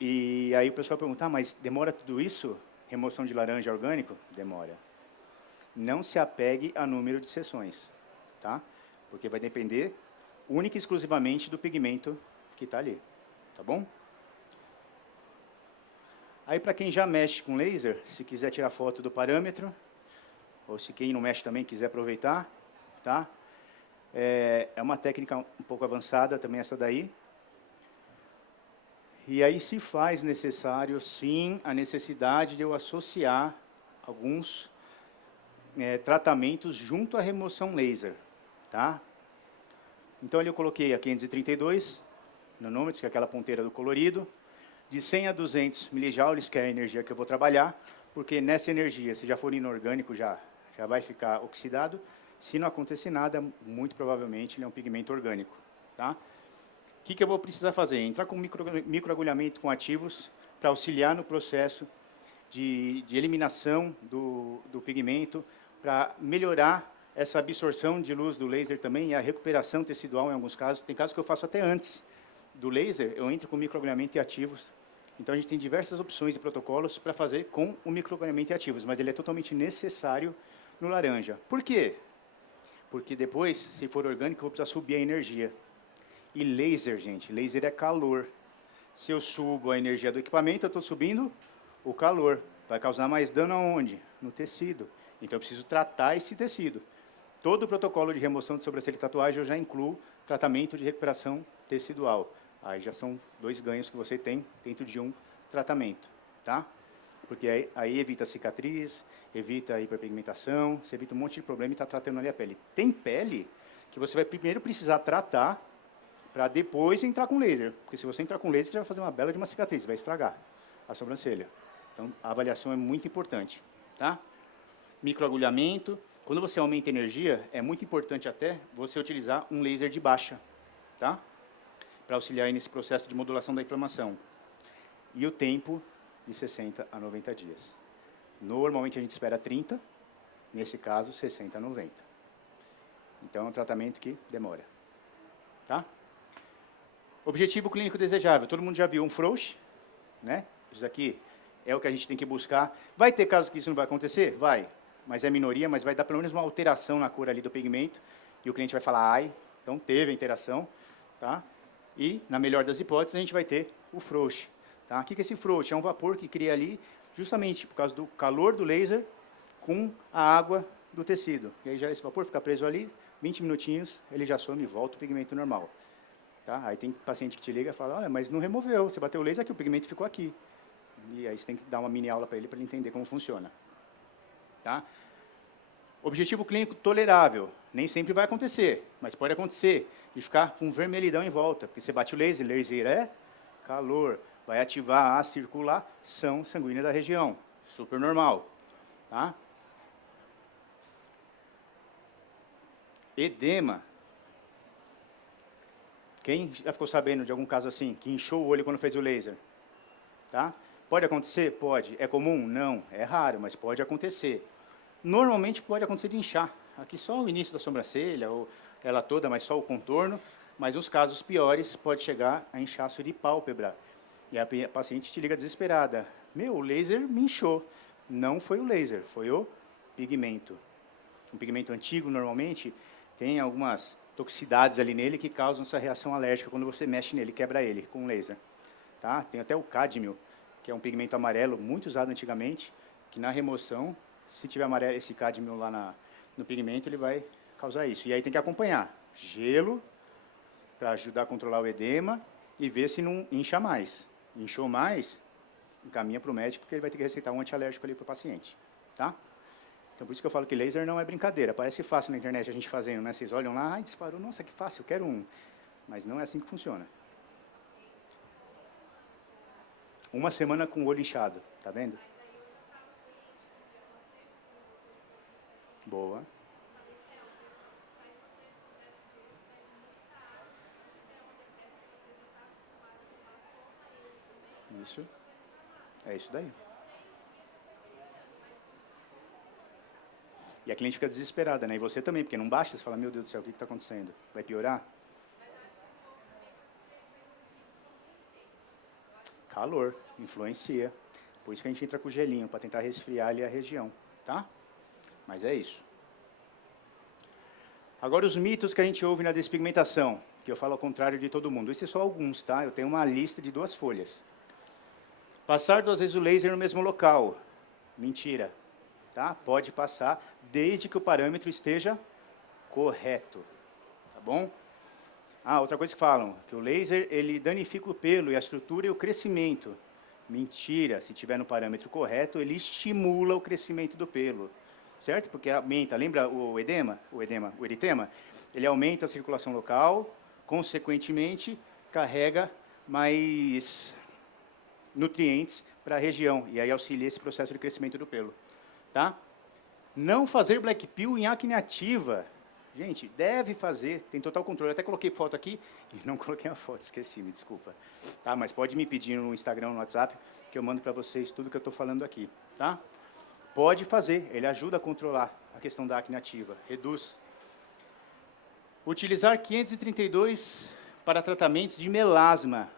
E aí o pessoal pergunta, mas demora tudo isso? Remoção de laranja orgânico? Demora. Não se apegue a número de sessões, tá? Porque vai depender única e exclusivamente do pigmento que está ali. Tá bom? Aí, para quem já mexe com laser, se quiser tirar foto do parâmetro, ou se quem não mexe também quiser aproveitar, tá? É uma técnica um pouco avançada também essa daí. E aí se faz necessário, sim, a necessidade de eu associar alguns tratamentos junto à remoção laser, tá? Então, ali eu coloquei a 532 nanômetros, que é aquela ponteira do colorido, de 100 a 200 milijoules, que é a energia que eu vou trabalhar, porque nessa energia, se já for inorgânico, já vai ficar oxidado. Se não acontecer nada, muito provavelmente ele é um pigmento orgânico. Tá? O que eu vou precisar fazer? Entrar com microagulhamento com ativos para auxiliar no processo de eliminação do pigmento, para melhorar essa absorção de luz do laser também e a recuperação tecidual em alguns casos. Tem casos que eu faço até antes do laser, eu entro com microagulhamento e ativos. Então, a gente tem diversas opções de protocolos para fazer com o microagulhamento e ativos, mas ele é totalmente necessário no laranja. Por quê? Porque depois, se for orgânico, eu vou precisar subir a energia. E laser, gente, laser é calor. Se eu subo a energia do equipamento, eu estou subindo o calor. Vai causar mais dano aonde? No tecido. Então, eu preciso tratar esse tecido. Todo o protocolo de remoção de sobrancelha e tatuagem eu já incluo tratamento de recuperação tecidual. Aí já são 2 ganhos que você tem dentro de um tratamento, tá? porque aí evita cicatriz, evita hiperpigmentação, você evita um monte de problema e está tratando ali a pele. Tem pele que você vai primeiro precisar tratar para depois entrar com laser, porque se você entrar com laser, você vai fazer uma bela de uma cicatriz, vai estragar a sobrancelha. Então, a avaliação é muito importante, tá? Microagulhamento. Quando você aumenta a energia, é muito importante até você utilizar um laser de baixa, tá? Para auxiliar aí nesse processo de modulação da inflamação. E o tempo de 60 a 90 dias. Normalmente a gente espera 30, nesse caso 60 a 90. Então é um tratamento que demora, tá? Objetivo clínico desejável. Todo mundo já viu um frouxe, né? Isso aqui é o que a gente tem que buscar. Vai ter casos que isso não vai acontecer? Vai. Mas é minoria, mas vai dar pelo menos uma alteração na cor ali do pigmento. E o cliente vai falar, ai, então teve a interação, tá? E, na melhor das hipóteses, a gente vai ter o frouxe. Tá? O que é esse frouxe? É um vapor que cria ali, justamente por causa do calor do laser, com a água do tecido. E aí já esse vapor fica preso ali, 20 minutinhos, ele já some e volta o pigmento normal. Tá? Aí tem paciente que te liga e fala, olha, mas não removeu, você bateu o laser aqui, o pigmento ficou aqui. E aí você tem que dar uma mini aula para ele entender como funciona. Tá? Objetivo clínico tolerável. Nem sempre vai acontecer, mas pode acontecer. E ficar com vermelhidão em volta, porque você bate o laser é calor, vai ativar a circulação sanguínea da região. Super normal. Tá? Edema. Quem já ficou sabendo de algum caso assim, que inchou o olho quando fez o laser? Tá? Pode acontecer? Pode. É comum? Não. É raro, mas pode acontecer. Normalmente pode acontecer de inchar. Aqui só o início da sobrancelha, ou ela toda, mas só o contorno. Mas nos casos piores, pode chegar a inchaço de pálpebra. E a paciente te liga desesperada. Meu, o laser me inchou. Não foi o laser, foi o pigmento. Um pigmento antigo, normalmente, tem algumas toxicidades ali nele que causam essa reação alérgica quando você mexe nele, quebra ele com laser. Tá? Tem até o cádmio, que é um pigmento amarelo muito usado antigamente, que na remoção, se tiver amarelo, esse cádmio lá no pigmento, ele vai causar isso. E aí tem que acompanhar gelo, para ajudar a controlar o edema, e ver se não incha mais. Inchou mais, encaminha para o médico, porque ele vai ter que receitar um antialérgico ali para o paciente. Tá? Então, por isso que eu falo que laser não é brincadeira. Parece fácil na internet a gente fazendo, né? Vocês olham lá, ai, disparou, nossa, que fácil, eu quero um. Mas não é assim que funciona. Uma semana com o olho inchado, tá vendo? Boa. Isso. É isso daí. E a cliente fica desesperada, né? E você também, porque não baixa, você fala, meu Deus do céu, o que está acontecendo? Vai piorar? Calor, influencia. Por isso que a gente entra com o gelinho, para tentar resfriar ali a região, tá? Mas é isso. Agora os mitos que a gente ouve na despigmentação, que eu falo ao contrário de todo mundo. Esses são alguns, tá? Eu tenho uma lista de 2 folhas. Passar 2 vezes o laser no mesmo local. Mentira. Tá? Pode passar, desde que o parâmetro esteja correto. Tá bom? Ah, outra coisa que falam, que o laser ele danifica o pelo e a estrutura e o crescimento. Mentira. Se tiver no parâmetro correto, ele estimula o crescimento do pelo. Certo? Porque aumenta, lembra o eritema? Ele aumenta a circulação local, consequentemente, carrega mais nutrientes para a região, e aí auxilia esse processo de crescimento do pelo. Tá? Não fazer black pill em acne ativa. Gente, deve fazer, tem total controle. Eu até coloquei foto aqui e não coloquei a foto, esqueci, me desculpa. Tá? Mas pode me pedir no Instagram, no WhatsApp, que eu mando para vocês tudo que eu estou falando aqui. Tá? Pode fazer, ele ajuda a controlar a questão da acne ativa, reduz. Utilizar 532 para tratamentos de melasma.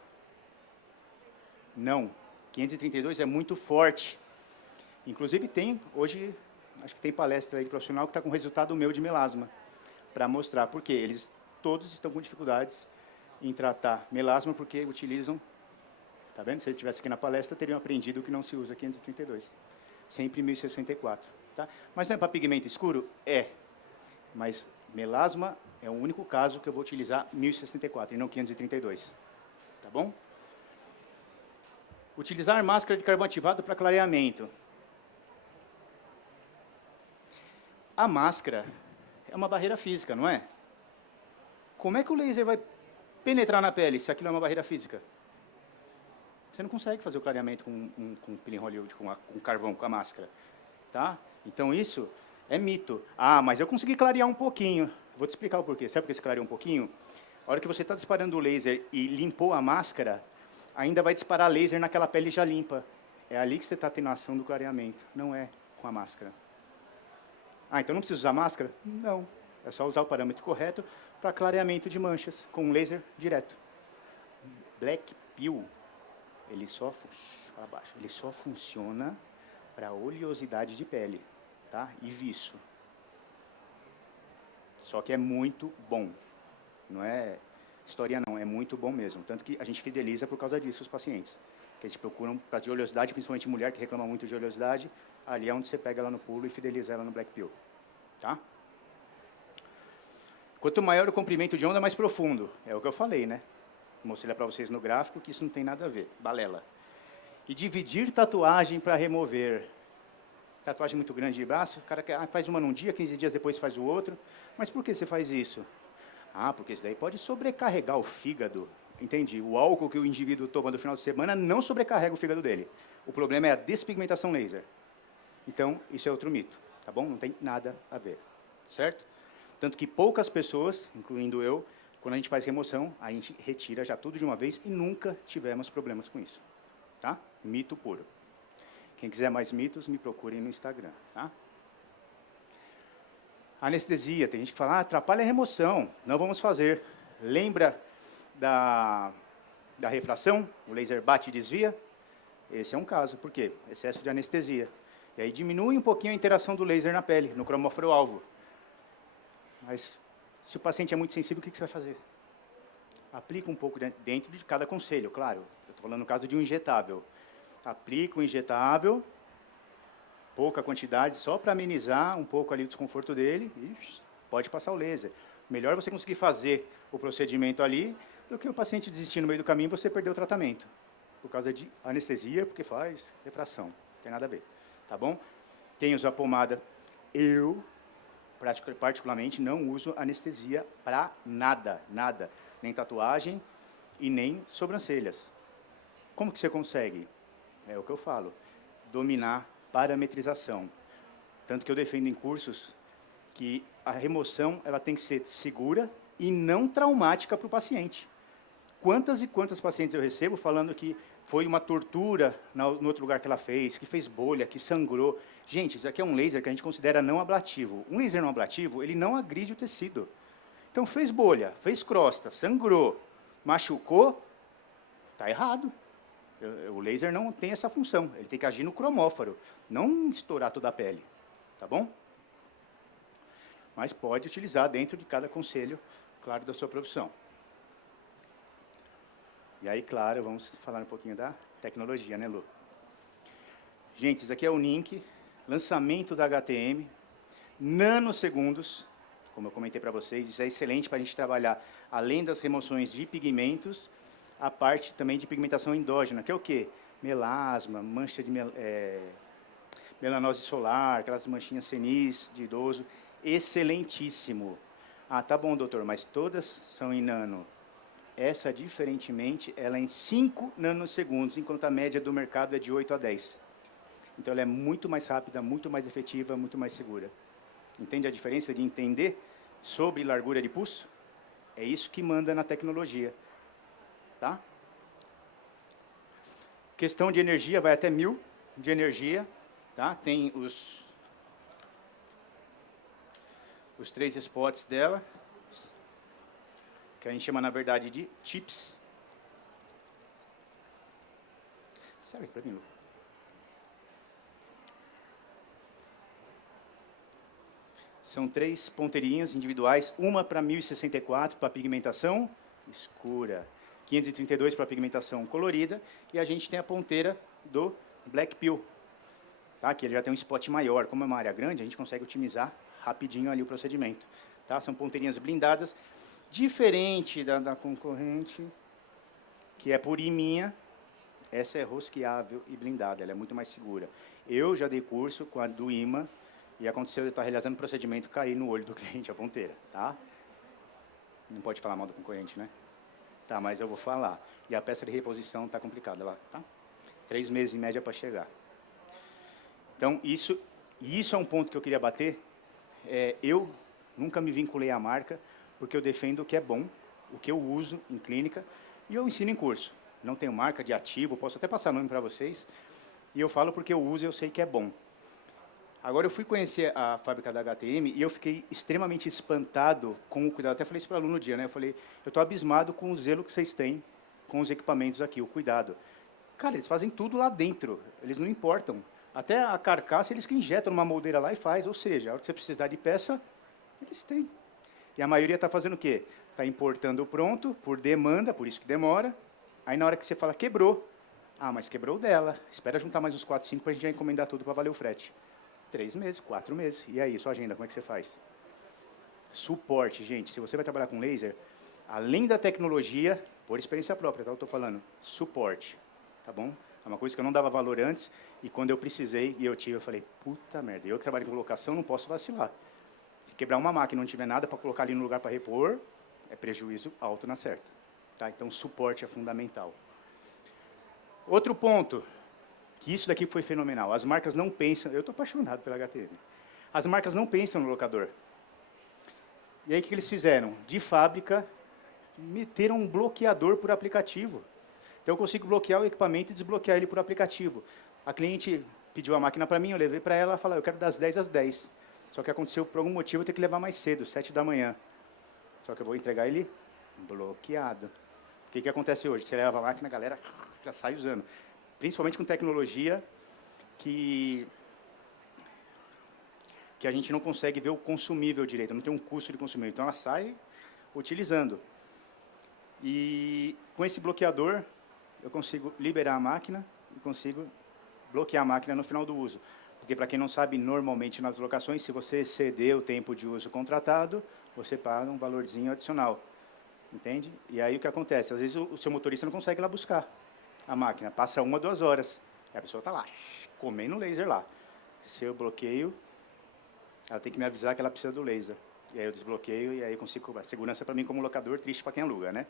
Não, 532 é muito forte. Inclusive tem, hoje, acho que tem palestra aí profissional que está com resultado meu de melasma, para mostrar, porque eles todos estão com dificuldades em tratar melasma, porque utilizam, tá vendo? Se eles estivessem aqui na palestra, teriam aprendido que não se usa 532. Sempre 1064, tá? Mas não é para pigmento escuro? É. Mas melasma é o único caso que eu vou utilizar 1064 e não 532, tá bom? Utilizar máscara de carvão ativado para clareamento. A máscara é uma barreira física, não é? Como é que o laser vai penetrar na pele se aquilo é uma barreira física? Você não consegue fazer o clareamento com peeling Hollywood, com carvão, com a máscara. Tá? Então isso é mito. Ah, mas eu consegui clarear um pouquinho. Vou te explicar o porquê. Sabe por que você clareou um pouquinho? A hora que você está disparando o laser e limpou a máscara, ainda vai disparar laser naquela pele já limpa. É ali que você está tendo a ação do clareamento, não é com a máscara. Ah, então não precisa usar máscara? Não. É só usar o parâmetro correto para clareamento de manchas, com um laser direto. Black Pill, ele só funciona para oleosidade de pele, tá? E viço. Só que é muito bom. Não é historinha não, é muito bom mesmo. Tanto que a gente fideliza por causa disso os pacientes. Que a gente procura por causa de oleosidade, principalmente mulher que reclama muito de oleosidade, ali é onde você pega ela no pulo e fideliza ela no Black Pill. Tá? Quanto maior o comprimento de onda, mais profundo. É o que eu falei, né? Mostrei para vocês no gráfico que isso não tem nada a ver. Balela. E dividir tatuagem para remover. Tatuagem muito grande de braço, o cara faz uma num dia, 15 dias depois faz o outro. Mas por que você faz isso? Ah, porque isso daí pode sobrecarregar o fígado. Entendi. O álcool que o indivíduo toma no final de semana não sobrecarrega o fígado dele. O problema é a despigmentação laser. Então, isso é outro mito, tá bom? Não tem nada a ver, certo? Tanto que poucas pessoas, incluindo eu, quando a gente faz remoção, a gente retira já tudo de uma vez e nunca tivemos problemas com isso, tá? Mito puro. Quem quiser mais mitos, me procurem no Instagram, tá? Anestesia, tem gente que fala, atrapalha a remoção, não vamos fazer. Lembra da refração? O laser bate e desvia? Esse é um caso, por quê? Excesso de anestesia. E aí diminui um pouquinho a interação do laser na pele, no cromóforo-alvo. Mas, se o paciente é muito sensível, o que você vai fazer? Aplica um pouco dentro de cada conselho, claro. Eu estou falando no caso de um injetável. Aplica o injetável, pouca quantidade, só para amenizar um pouco ali o desconforto dele, e pode passar o laser. Melhor você conseguir fazer o procedimento ali, do que o paciente desistir no meio do caminho e você perder o tratamento. Por causa de anestesia, porque faz refração. Não tem nada a ver. Tá bom? Quem usa a pomada, eu, particularmente, não uso anestesia para nada, nada. Nem tatuagem e nem sobrancelhas. Como que você consegue? É o que eu falo. Dominar parametrização. Tanto que eu defendo em cursos que a remoção ela tem que ser segura e não traumática para o paciente. Quantas e quantas pacientes eu recebo falando que foi uma tortura no outro lugar que ela fez, que fez bolha, que sangrou. Gente, isso aqui é um laser que a gente considera não ablativo. Um laser não ablativo, ele não agride o tecido. Então, fez bolha, fez crosta, sangrou, machucou, está errado. O laser não tem essa função, ele tem que agir no cromóforo, não estourar toda a pele, tá bom? Mas pode utilizar dentro de cada conselho, claro, da sua profissão. E aí, claro, vamos falar um pouquinho da tecnologia, né, Lu? Gente, isso aqui é o NINC, lançamento da HTM, nanosegundos, como eu comentei para vocês, isso é excelente para a gente trabalhar, além das remoções de pigmentos, a parte também de pigmentação endógena, que é o quê? Melasma, mancha de melanose solar, aquelas manchinhas senis de idoso, excelentíssimo. Ah, tá bom, doutor, mas todas são em nano. Essa, diferentemente, ela é em 5 nanosegundos, enquanto a média do mercado é de 8 a 10. Então, ela é muito mais rápida, muito mais efetiva, muito mais segura. Entende a diferença de entender sobre largura de pulso? É isso que manda na tecnologia. Tá? Questão de energia, vai até 1000 de energia. Tá? Tem os 3 spots dela, que a gente chama, na verdade, de chips. Serve para mim, Lu? São 3 ponteirinhas individuais, uma para 1064 para pigmentação escura, 532 para pigmentação colorida, e a gente tem a ponteira do Black Pill, tá? Que ele já tem um spot maior. Como é uma área grande, a gente consegue otimizar rapidinho ali o procedimento. Tá? São ponteirinhas blindadas, diferente da concorrente, que é por iminha. Essa é rosqueável e blindada, ela é muito mais segura. Eu já dei curso com a do imã, e aconteceu de eu estar realizando o procedimento, cair no olho do cliente a ponteira, tá? Não pode falar mal do concorrente, né? Tá, mas eu vou falar. E a peça de reposição está complicada lá, tá? 3 meses em média para chegar. Então, isso é um ponto que eu queria bater. Eu nunca me vinculei à marca, porque eu defendo o que é bom, o que eu uso em clínica, e eu ensino em curso. Não tenho marca de ativo, posso até passar nome para vocês, e eu falo porque eu uso e eu sei que é bom. Agora, eu fui conhecer a fábrica da HTM e eu fiquei extremamente espantado com o cuidado. Até falei isso para o aluno no dia, né? Eu falei, eu estou abismado com o zelo que vocês têm com os equipamentos aqui, o cuidado. Cara, eles fazem tudo lá dentro, eles não importam. Até a carcaça, eles que injetam numa moldeira lá e faz. Ou seja, a hora que você precisar de peça, eles têm. E a maioria está fazendo o quê? Está importando pronto, por demanda, por isso que demora. Aí, na hora que você fala, quebrou. Ah, mas quebrou dela. Espera juntar mais uns 4, 5 para a gente já encomendar tudo para valer o frete. 3 meses, 4 meses. E aí, sua agenda, como é que você faz? Suporte, gente. Se você vai trabalhar com laser, além da tecnologia, por experiência própria, tá? Eu estou falando, suporte, tá bom? É uma coisa que eu não dava valor antes, e quando eu precisei e eu tive, eu falei, puta merda, eu que trabalho com locação não posso vacilar. Se quebrar uma máquina e não tiver nada para colocar ali no lugar para repor, é prejuízo alto na certa. Tá? Então, suporte é fundamental. Outro ponto, que isso daqui foi fenomenal. As marcas não pensam... Eu estou apaixonado pela HTM. As marcas não pensam no locador. E aí, o que eles fizeram? De fábrica, meteram um bloqueador por aplicativo. Então, eu consigo bloquear o equipamento e desbloquear ele por aplicativo. A cliente pediu a máquina para mim, eu levei para ela, ela falou, eu quero das 10 às 10. Só que aconteceu, por algum motivo, eu tenho que levar mais cedo, 7 da manhã. Só que eu vou entregar ele bloqueado. O que acontece hoje? Você leva a máquina, a galera já sai usando. Principalmente com tecnologia que a gente não consegue ver o consumível direito, não tem um custo de consumível. Então, ela sai utilizando. E com esse bloqueador, eu consigo liberar a máquina e consigo bloquear a máquina no final do uso. Porque, para quem não sabe, normalmente nas locações, se você exceder o tempo de uso contratado, você paga um valorzinho adicional. Entende? E aí o que acontece? Às vezes o seu motorista não consegue ir lá buscar a máquina. Passa 1 a 2 horas. E a pessoa está lá, comendo laser lá. Se eu bloqueio, ela tem que me avisar que ela precisa do laser. E aí eu desbloqueio e aí eu consigo... Segurança para mim como locador, triste para quem aluga, né?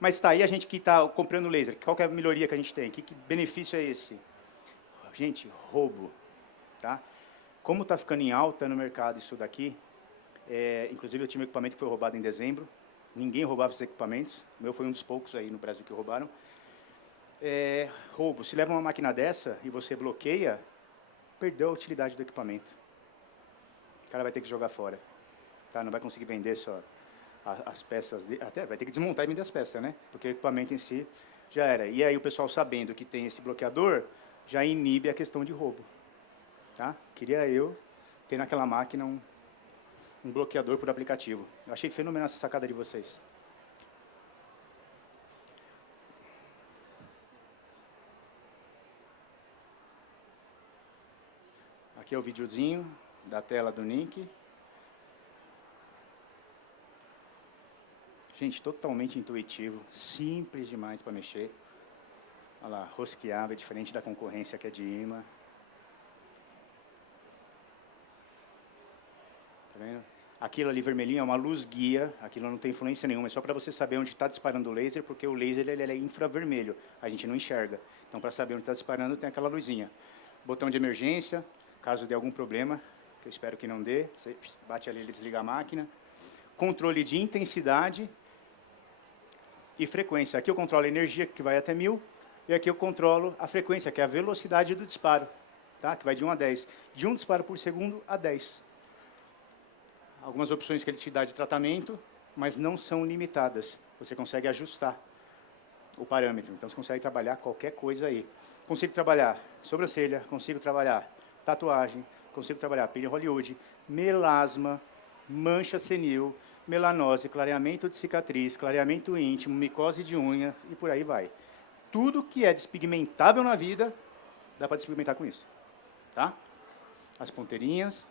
Mas tá aí a gente que está comprando laser. Qual que é a melhoria que a gente tem? Que benefício é esse? Gente, roubo. Tá? Como está ficando em alta no mercado isso daqui, inclusive eu tinha um equipamento que foi roubado em dezembro, ninguém roubava os equipamentos, o meu foi um dos poucos aí no Brasil que roubaram. Roubo, se leva uma máquina dessa e você bloqueia, perdeu a utilidade do equipamento. O cara vai ter que jogar fora, tá? Não vai conseguir vender só as peças, até vai ter que desmontar e vender as peças, né? Porque o equipamento em si já era. E aí o pessoal sabendo que tem esse bloqueador, já inibe a questão de roubo. Tá? Queria eu ter naquela máquina um bloqueador por aplicativo. Eu achei fenomenal essa sacada de vocês. Aqui é o videozinho da tela do Nick. Gente, totalmente intuitivo, simples demais para mexer. Olha lá, rosqueável, é diferente da concorrência que é de imã. Tá vendo? Aquilo ali vermelhinho é uma luz guia, aquilo não tem influência nenhuma, é só para você saber onde está disparando o laser, porque o laser ele é infravermelho, a gente não enxerga. Então, para saber onde está disparando, tem aquela luzinha. Botão de emergência, caso dê algum problema, que eu espero que não dê, você bate ali, ele desliga a máquina. Controle de intensidade e frequência. Aqui eu controlo a energia, que vai até 1000, e aqui eu controlo a frequência, que é a velocidade do disparo, tá? Que vai de 1 a 10. De 1 disparo por segundo a 10. Algumas opções que ele te dá de tratamento, mas não são limitadas. Você consegue ajustar o parâmetro. Então, você consegue trabalhar qualquer coisa aí. Consigo trabalhar sobrancelha, consigo trabalhar tatuagem, consigo trabalhar pele Hollywood, melasma, mancha senil, melanose, clareamento de cicatriz, clareamento íntimo, micose de unha e por aí vai. Tudo que é despigmentável na vida, dá para despigmentar com isso. Tá? As ponteirinhas.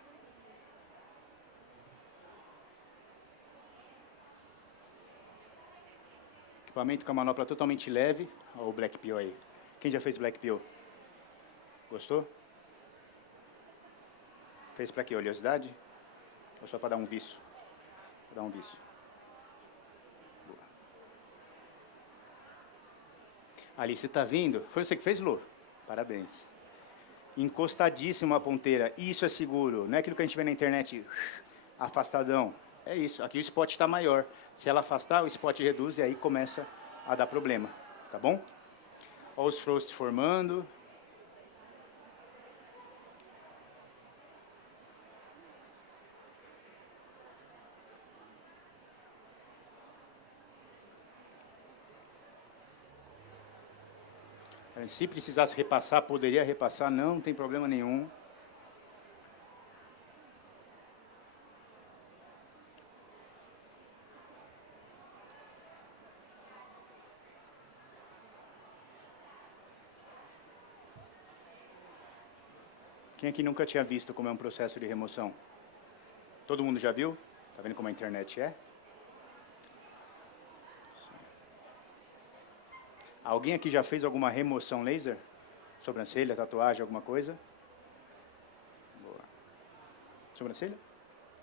Equipamento com a manopla totalmente leve. Olha o Black Peel aí. Quem já fez Black Pill? Gostou? Fez para quê? Oleosidade? Ou só para dar um viço? Para dar um viço. Boa. Ali, você está vindo? Foi você que fez, Lu? Parabéns. Encostadíssimo a ponteira. Isso é seguro. Não é aquilo que a gente vê na internet, afastadão. É isso. Aqui o spot está maior. Se ela afastar, o spot reduz e aí começa a dar problema. Tá bom? Olha os frosts formando. Se precisasse repassar, poderia repassar, não tem problema nenhum. Quem aqui nunca tinha visto como é um processo de remoção? Todo mundo já viu? Tá vendo como a internet é? Alguém aqui já fez alguma remoção laser? Sobrancelha, tatuagem, alguma coisa? Boa. Sobrancelha?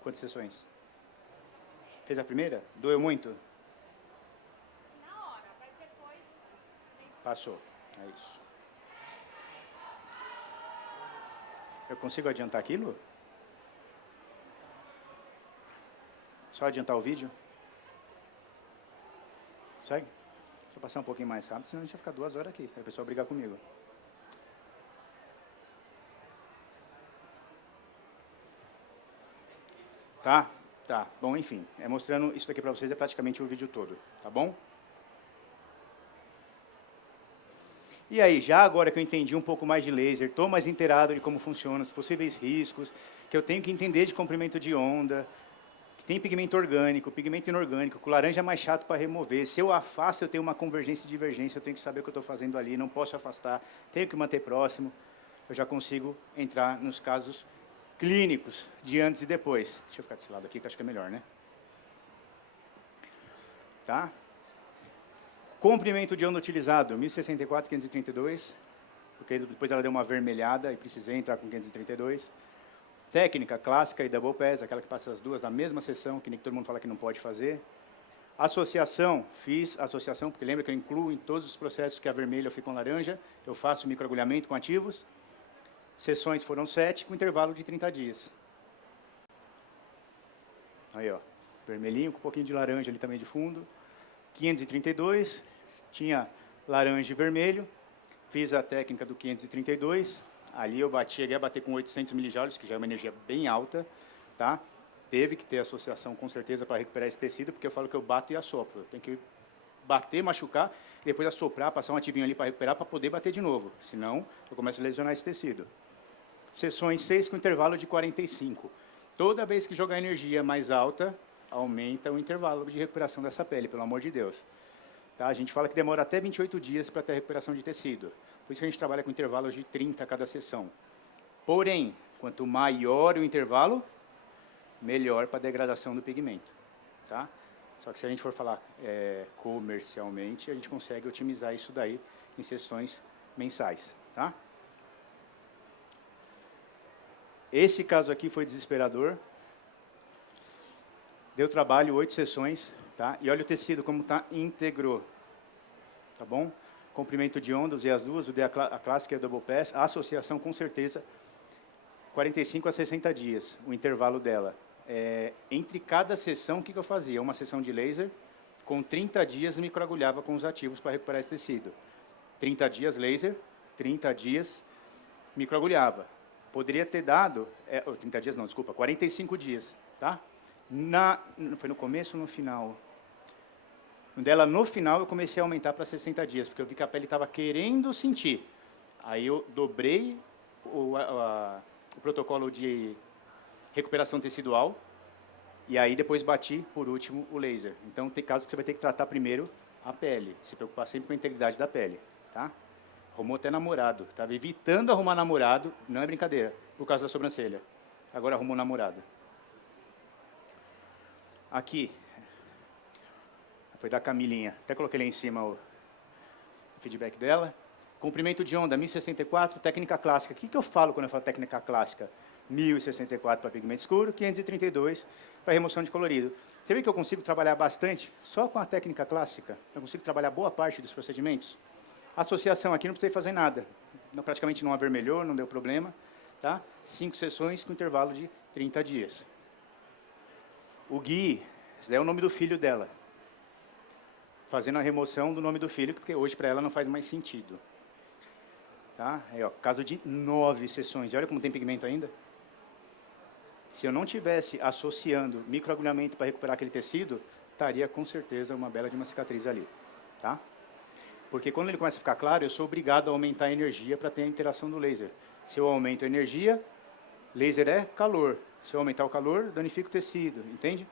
Quantas sessões? Fez a primeira? Doeu muito? Na hora, mas depois... Passou. É isso. Eu consigo adiantar aquilo? Só adiantar o vídeo? Segue? Deixa eu passar um pouquinho mais rápido, senão a gente vai ficar 2 horas aqui. Aí o pessoal brigar comigo. Tá? Tá. Bom, enfim. Mostrando isso daqui para vocês é praticamente o vídeo todo. Tá bom? E aí, já agora que eu entendi um pouco mais de laser, estou mais inteirado de como funciona, os possíveis riscos, que eu tenho que entender de comprimento de onda, que tem pigmento orgânico, pigmento inorgânico, que o laranja é mais chato para remover. Se eu afasto, eu tenho uma convergência e divergência, eu tenho que saber o que eu estou fazendo ali, não posso afastar, tenho que manter próximo. Eu já consigo entrar nos casos clínicos de antes e depois. Deixa eu ficar desse lado aqui, que acho que é melhor, né? Tá? Comprimento de onda utilizado, 1064, 532, porque depois ela deu uma avermelhada e precisei entrar com 532. Técnica clássica e double pass, aquela que passa as duas na mesma sessão, que nem todo mundo fala que não pode fazer. Associação, fiz associação, porque lembra que eu incluo em todos os processos que a vermelha fica com laranja, eu faço microagulhamento com ativos. Sessões foram 7, com intervalo de 30 dias. Aí, ó, vermelhinho com um pouquinho de laranja ali também de fundo. 532, tinha laranja e vermelho, fiz a técnica do 532, ali eu cheguei a bater com 800 milijoules, que já é uma energia bem alta, tá? Teve que ter associação com certeza para recuperar esse tecido, porque eu falo que eu bato e assopro, eu tenho que bater, machucar, e depois assoprar, passar um ativinho ali para recuperar, para poder bater de novo, senão eu começo a lesionar esse tecido. Sessões 6 com intervalo de 45. Toda vez que jogar energia mais alta, aumenta o intervalo de recuperação dessa pele, pelo amor de Deus. Tá? A gente fala que demora até 28 dias para ter a recuperação de tecido. Por isso que a gente trabalha com intervalos de 30 a cada sessão. Porém, quanto maior o intervalo, melhor para a degradação do pigmento. Tá? Só que se a gente for falar comercialmente, a gente consegue otimizar isso daí em sessões mensais. Tá? Esse caso aqui foi desesperador. Deu trabalho, 8 sessões, tá? E olha o tecido como está íntegro, tá bom? Comprimento de onda, usei as duas, usei a clássica e a double pass. A associação, com certeza, 45 a 60 dias, o intervalo dela. Entre cada sessão, o que eu fazia? Uma sessão de laser, com 30 dias microagulhava com os ativos para recuperar esse tecido. 30 dias laser, 30 dias microagulhava. Poderia ter dado, 30 dias não, desculpa, 45 dias, tá? Foi no começo ou no final? Dela, no final, eu comecei a aumentar para 60 dias, porque eu vi que a pele estava querendo sentir. Aí eu dobrei o protocolo de recuperação tecidual, e aí depois bati, por último, o laser. Então, tem casos que você vai ter que tratar primeiro a pele, se preocupar sempre com a integridade da pele, tá? Arrumou até namorado, estava evitando arrumar namorado, não é brincadeira, por causa da sobrancelha. Agora arrumou namorado. Aqui, foi da Camilinha, até coloquei lá em cima o feedback dela. Comprimento de onda, 1064, técnica clássica. O que eu falo quando eu falo técnica clássica? 1064 para pigmento escuro, 532 para remoção de colorido. Você vê que eu consigo trabalhar bastante só com a técnica clássica? Eu consigo trabalhar boa parte dos procedimentos? Associação aqui não precisei fazer nada. Praticamente não avermelhou, não deu problema. Tá? 5 sessões com intervalo de 30 dias. O Gui, esse daí é o nome do filho dela. Fazendo a remoção do nome do filho, porque hoje para ela não faz mais sentido. Tá? Aí, ó, caso de 9 sessões. E olha como tem pigmento ainda. Se eu não tivesse associando microagulhamento para recuperar aquele tecido, estaria com certeza uma bela de uma cicatriz ali. Tá? Porque quando ele começa a ficar claro, eu sou obrigado a aumentar a energia para ter a interação do laser. Se eu aumento a energia, laser é calor. Se eu aumentar o calor, danifica o tecido, entende?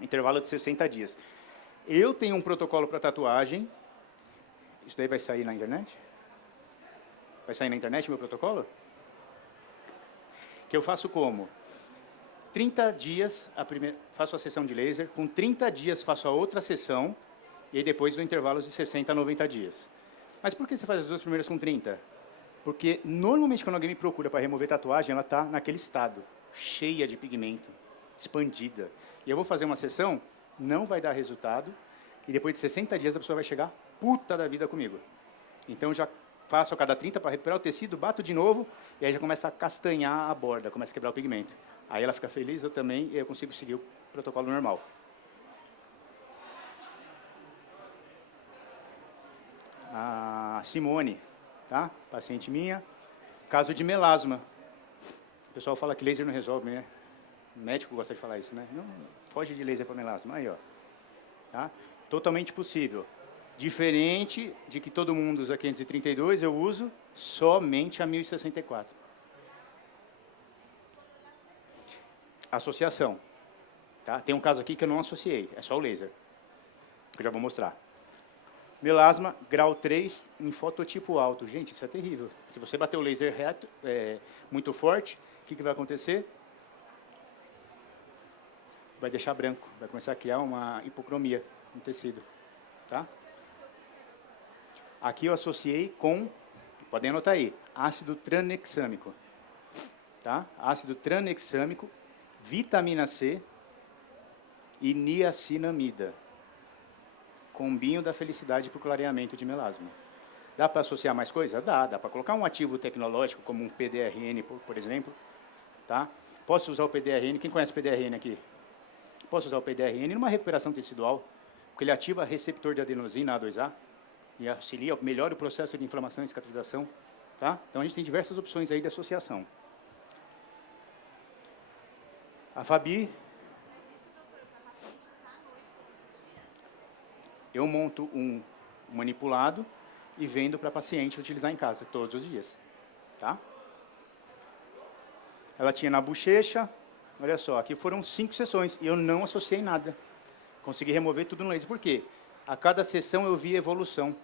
Intervalo de 60 dias. Eu tenho um protocolo para tatuagem. Isso daí vai sair na internet? Vai sair na internet meu protocolo? Que eu faço como? 30 dias, faço a sessão de laser, com 30 dias faço a outra sessão, e aí depois no intervalo de 60 a 90 dias. Mas por que você faz as duas primeiras com 30? Porque normalmente quando alguém me procura para remover tatuagem, ela está naquele estado, cheia de pigmento, expandida. E eu vou fazer uma sessão, não vai dar resultado, e depois de 60 dias a pessoa vai chegar puta da vida comigo. Então já faço a cada 30 para recuperar o tecido, bato de novo, e aí já começa a castanhar a borda, começa a quebrar o pigmento. Aí ela fica feliz, eu também, e eu consigo seguir o protocolo normal. A Simone, tá? Paciente minha, caso de melasma. O pessoal fala que laser não resolve, né? O médico gosta de falar isso, né? Não, foge de laser para melasma. Aí, ó. Tá? Totalmente possível. Diferente de que todo mundo usa 532, eu uso somente a 1064. Associação. Tá? Tem um caso aqui que eu não associei, é só o laser. Que eu já vou mostrar. Melasma, grau 3, em fototipo alto. Gente, isso é terrível. Se você bater o laser reto, muito forte, o que vai acontecer? Vai deixar branco, vai começar a criar uma hipocromia no tecido. Tá? Aqui eu associei com, podem anotar aí, ácido tranexâmico. Tá? Ácido tranexâmico, vitamina C e niacinamida. Combinho da felicidade para o clareamento de melasma. Dá para associar mais coisa? Dá para colocar um ativo tecnológico, como um PDRN, por exemplo. Tá? Posso usar o PDRN, quem conhece o PDRN aqui? Posso usar o PDRN numa recuperação tecidual, porque ele ativa receptor de adenosina A2A, e auxilia, melhora o processo de inflamação e cicatrização. Tá? Então, a gente tem diversas opções aí de associação. A Fabi, eu monto um manipulado e vendo para a paciente utilizar em casa todos os dias. Tá? Ela tinha na bochecha, olha só, aqui foram 5 sessões e eu não associei nada. Consegui remover tudo no laser. Por quê? A cada sessão eu vi evolução.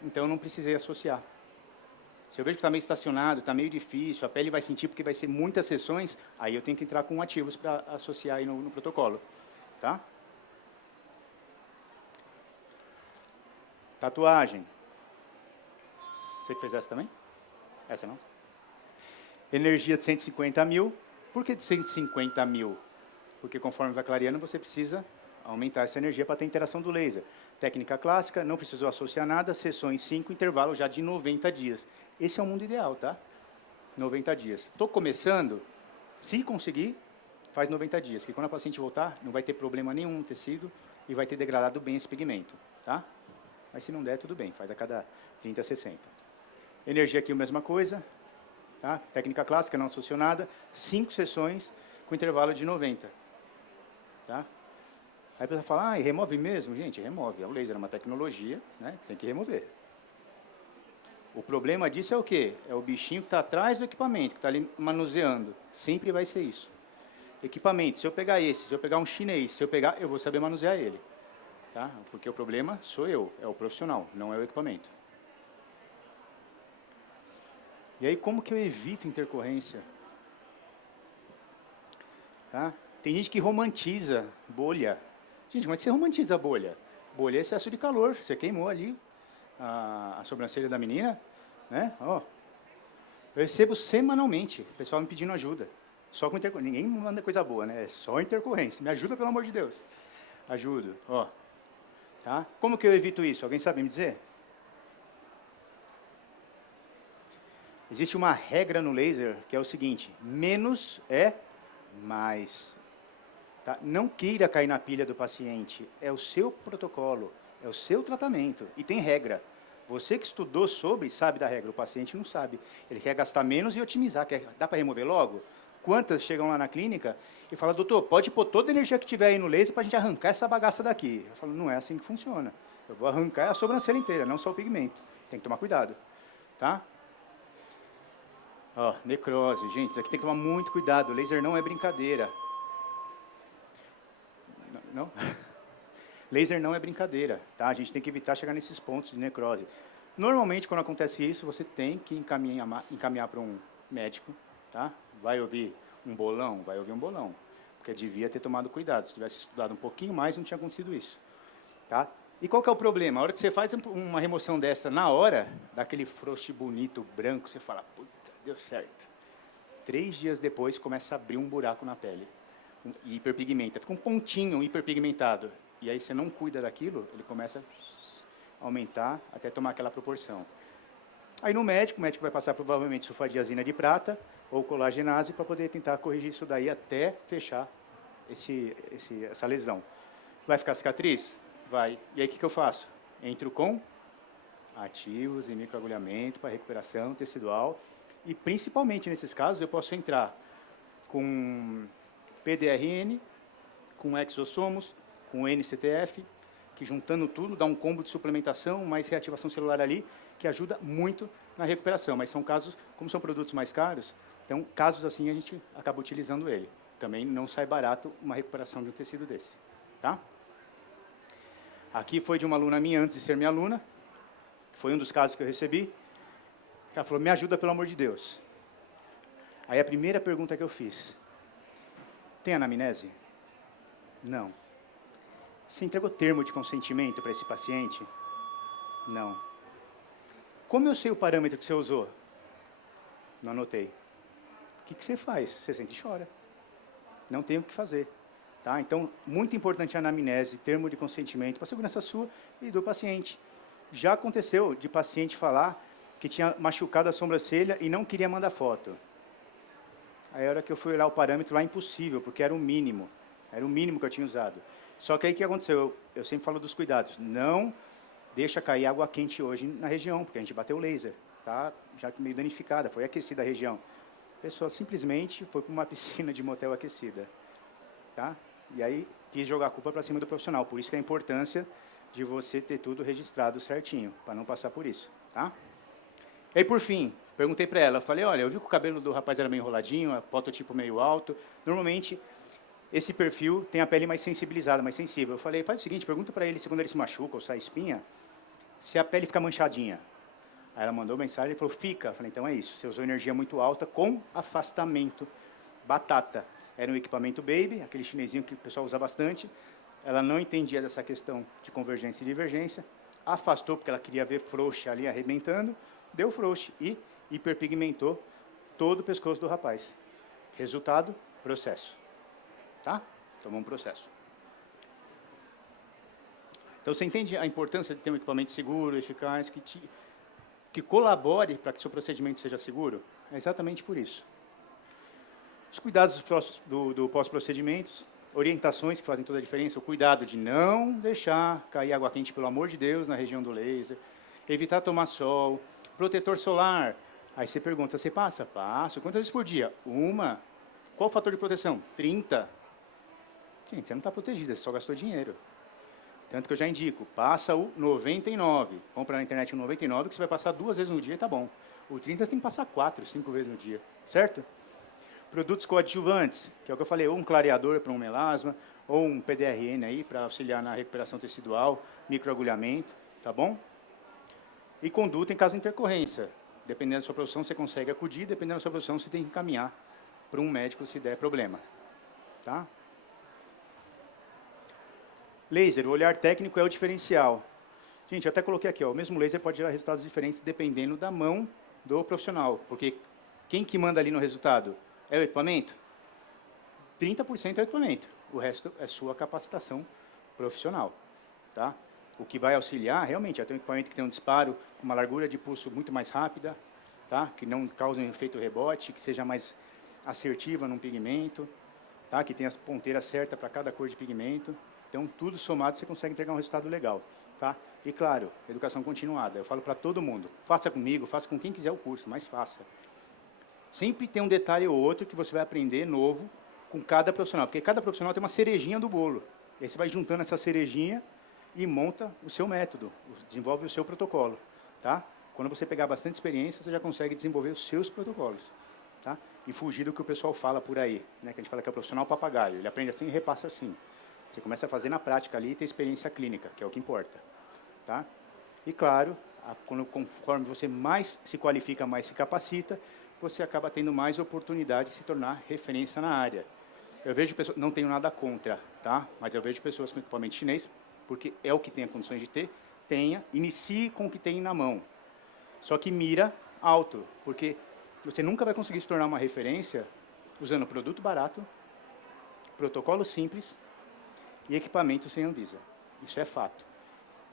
Então, eu não precisei associar. Se eu vejo que está meio estacionado, está meio difícil, a pele vai sentir porque vai ser muitas sessões, aí eu tenho que entrar com ativos para associar aí no protocolo. Tá? Tatuagem. Você que fez essa também? Essa não? Energia de 150 mil. Por que de 150 mil? Porque conforme vai clareando, você precisa aumentar essa energia para ter interação do laser. Técnica clássica, não precisou associar nada, sessões 5, intervalo já de 90 dias. Esse é o mundo ideal, tá? 90 dias. Estou começando, se conseguir, faz 90 dias, que quando a paciente voltar, não vai ter problema nenhum no tecido e vai ter degradado bem esse pigmento, tá? Mas se não der, tudo bem, faz a cada 30 a 60. Energia aqui, a mesma coisa, tá? Técnica clássica, não associou nada, 5 sessões com intervalo de 90, tá? Aí a pessoa fala, e remove mesmo? Gente, remove. O laser é uma tecnologia, né? Tem que remover. O problema disso é o quê? É o bichinho que está atrás do equipamento, que está ali manuseando. Sempre vai ser isso. Equipamento, se eu pegar esse, se eu pegar um chinês, eu vou saber manusear ele. Tá? Porque o problema sou eu, é o profissional, não é o equipamento. E aí, como que eu evito intercorrência? Tá? Tem gente que romantiza bolha. Gente, como é que você romantiza a bolha? Bolha é excesso de calor, você queimou ali, a sobrancelha da menina, né? Ó, eu recebo semanalmente, o pessoal me pedindo ajuda. Só com intercorrência. Ninguém manda coisa boa, né? É só intercorrência. Me ajuda, pelo amor de Deus. Ajudo, ó. Tá? Como que eu evito isso? Alguém sabe me dizer? Existe uma regra no laser que é o seguinte: menos é mais. Tá? Não queira cair na pilha do paciente. É o seu protocolo, é o seu tratamento. E tem regra. Você que estudou sobre sabe da regra. O paciente não sabe. Ele quer gastar menos e otimizar. Dá para remover logo? Quantas chegam lá na clínica e falam: doutor, pode pôr toda a energia que tiver aí no laser para a gente arrancar essa bagaça daqui. Eu falo: não é assim que funciona. Eu vou arrancar a sobrancelha inteira, não só o pigmento. Tem que tomar cuidado. Tá? Ó, necrose, gente, isso aqui tem que tomar muito cuidado. O laser não é brincadeira. Não? Laser não é brincadeira, tá? A gente tem que evitar chegar nesses pontos de necrose. Normalmente, quando acontece isso, você tem que encaminhar para um médico, tá? Vai ouvir um bolão? Vai ouvir um bolão. Porque devia ter tomado cuidado. Se tivesse estudado um pouquinho mais, não tinha acontecido isso. Tá? E qual que é o problema? A hora que você faz uma remoção dessa, na hora, daquele frost bonito, branco, você fala: puta, deu certo. 3 dias depois, começa a abrir um buraco na pele. E hiperpigmenta. Fica um pontinho hiperpigmentado. E aí você não cuida daquilo, ele começa a aumentar até tomar aquela proporção. Aí no médico, o médico vai passar provavelmente sulfadiazina de prata ou colagenase para poder tentar corrigir isso daí até fechar essa lesão. Vai ficar cicatriz? Vai. E aí o que eu faço? Entro com ativos e microagulhamento para recuperação tecidual. E principalmente nesses casos eu posso entrar com PDRN, com exossomos, com NCTF, que juntando tudo dá um combo de suplementação, mais reativação celular ali, que ajuda muito na recuperação. Mas são casos, como são produtos mais caros, então casos assim a gente acaba utilizando ele. Também não sai barato uma recuperação de um tecido desse. Tá? Aqui foi de uma aluna minha antes de ser minha aluna, foi um dos casos que eu recebi. Ela falou: me ajuda, pelo amor de Deus. Aí a primeira pergunta que eu fiz: tem anamnese? Não. Você entregou termo de consentimento para esse paciente? Não. Como eu sei o parâmetro que você usou? Não anotei. O que você faz? Você sente e chora. Não tem o que fazer. Tá? Então, muito importante a anamnese, termo de consentimento, para a segurança sua e do paciente. Já aconteceu de paciente falar que tinha machucado a sobrancelha e não queria mandar foto. Aí a hora que eu fui olhar o parâmetro lá, impossível, porque era o mínimo. Era o mínimo que eu tinha usado. Só que aí o que aconteceu? Eu sempre falo dos cuidados. Não deixa cair água quente hoje na região, porque a gente bateu o laser. Tá? Já meio danificada, foi aquecida a região. A pessoa simplesmente foi para uma piscina de motel aquecida. Tá? E aí quis jogar a culpa para cima do profissional. Por isso que a importância de você ter tudo registrado certinho, para não passar por isso. Tá? E aí, por fim, perguntei para ela, eu falei: olha, eu vi que o cabelo do rapaz era meio enroladinho, a prototipo meio alto. Normalmente, esse perfil tem a pele mais sensibilizada, mais sensível. Eu falei: faz o seguinte, pergunta para ele se quando ele se machuca ou sai espinha, se a pele fica manchadinha. Aí ela mandou mensagem e falou: fica. Eu falei: então é isso, você usou energia muito alta com afastamento. Batata. Era um equipamento baby, aquele chinesinho que o pessoal usa bastante. Ela não entendia dessa questão de convergência e divergência. Afastou porque ela queria ver frouxa ali arrebentando. Deu frouxa e hiperpigmentou todo o pescoço do rapaz. Resultado: processo. Tá? Tomou um processo. Então, você entende a importância de ter um equipamento seguro, eficaz, que colabore para que seu procedimento seja seguro? É exatamente por isso. Os cuidados do pós-procedimentos, orientações que fazem toda a diferença, o cuidado de não deixar cair água quente, pelo amor de Deus, na região do laser, evitar tomar sol, protetor solar. Aí você pergunta: você passa? Passo. Quantas vezes por dia? 1. Qual o fator de proteção? 30. Gente, você não está protegido, você só gastou dinheiro. Tanto que eu já indico, passa o 99. Compra na internet o 99, que você vai passar 2 vezes no dia e tá bom. O 30 você tem que passar 4, 5 vezes no dia, certo? Produtos coadjuvantes, que é o que eu falei, ou um clareador para um melasma, ou um PDRN aí para auxiliar na recuperação tecidual, microagulhamento, tá bom? E conduta em caso de intercorrência. Dependendo da sua profissão, você consegue acudir, dependendo da sua profissão, você tem que encaminhar para um médico se der problema, tá? Laser, o olhar técnico é o diferencial. Gente, eu até coloquei aqui, ó, o mesmo laser pode gerar resultados diferentes dependendo da mão do profissional. Porque quem que manda ali no resultado? É o equipamento? 30% é o equipamento. O resto é sua capacitação profissional. Tá? O que vai auxiliar, realmente, é ter um equipamento que tem um disparo com uma largura de pulso muito mais rápida, tá? Que não cause um efeito rebote, que seja mais assertiva num pigmento, tá? Que tenha as ponteiras certas para cada cor de pigmento. Então, tudo somado, você consegue entregar um resultado legal. Tá? E, claro, educação continuada. Eu falo para todo mundo, faça comigo, faça com quem quiser o curso, mas faça. Sempre tem um detalhe ou outro que você vai aprender novo com cada profissional, porque cada profissional tem uma cerejinha do bolo. E aí você vai juntando essa cerejinha e monta o seu método, desenvolve o seu protocolo. Tá? Quando você pegar bastante experiência, você já consegue desenvolver os seus protocolos. Tá? E fugir do que o pessoal fala por aí, né? Que a gente fala que é o profissional papagaio. Ele aprende assim e repassa assim. Você começa a fazer na prática ali e ter experiência clínica, que é o que importa. Tá? E, claro, conforme você mais se qualifica, mais se capacita, você acaba tendo mais oportunidade de se tornar referência na área. Eu vejo pessoas, não tenho nada contra, tá? Mas eu vejo pessoas com equipamento chinês, porque é o que tem condições de ter, inicie com o que tem na mão. Só que mira alto, porque você nunca vai conseguir se tornar uma referência usando produto barato, protocolo simples e equipamento sem Anvisa. Isso é fato.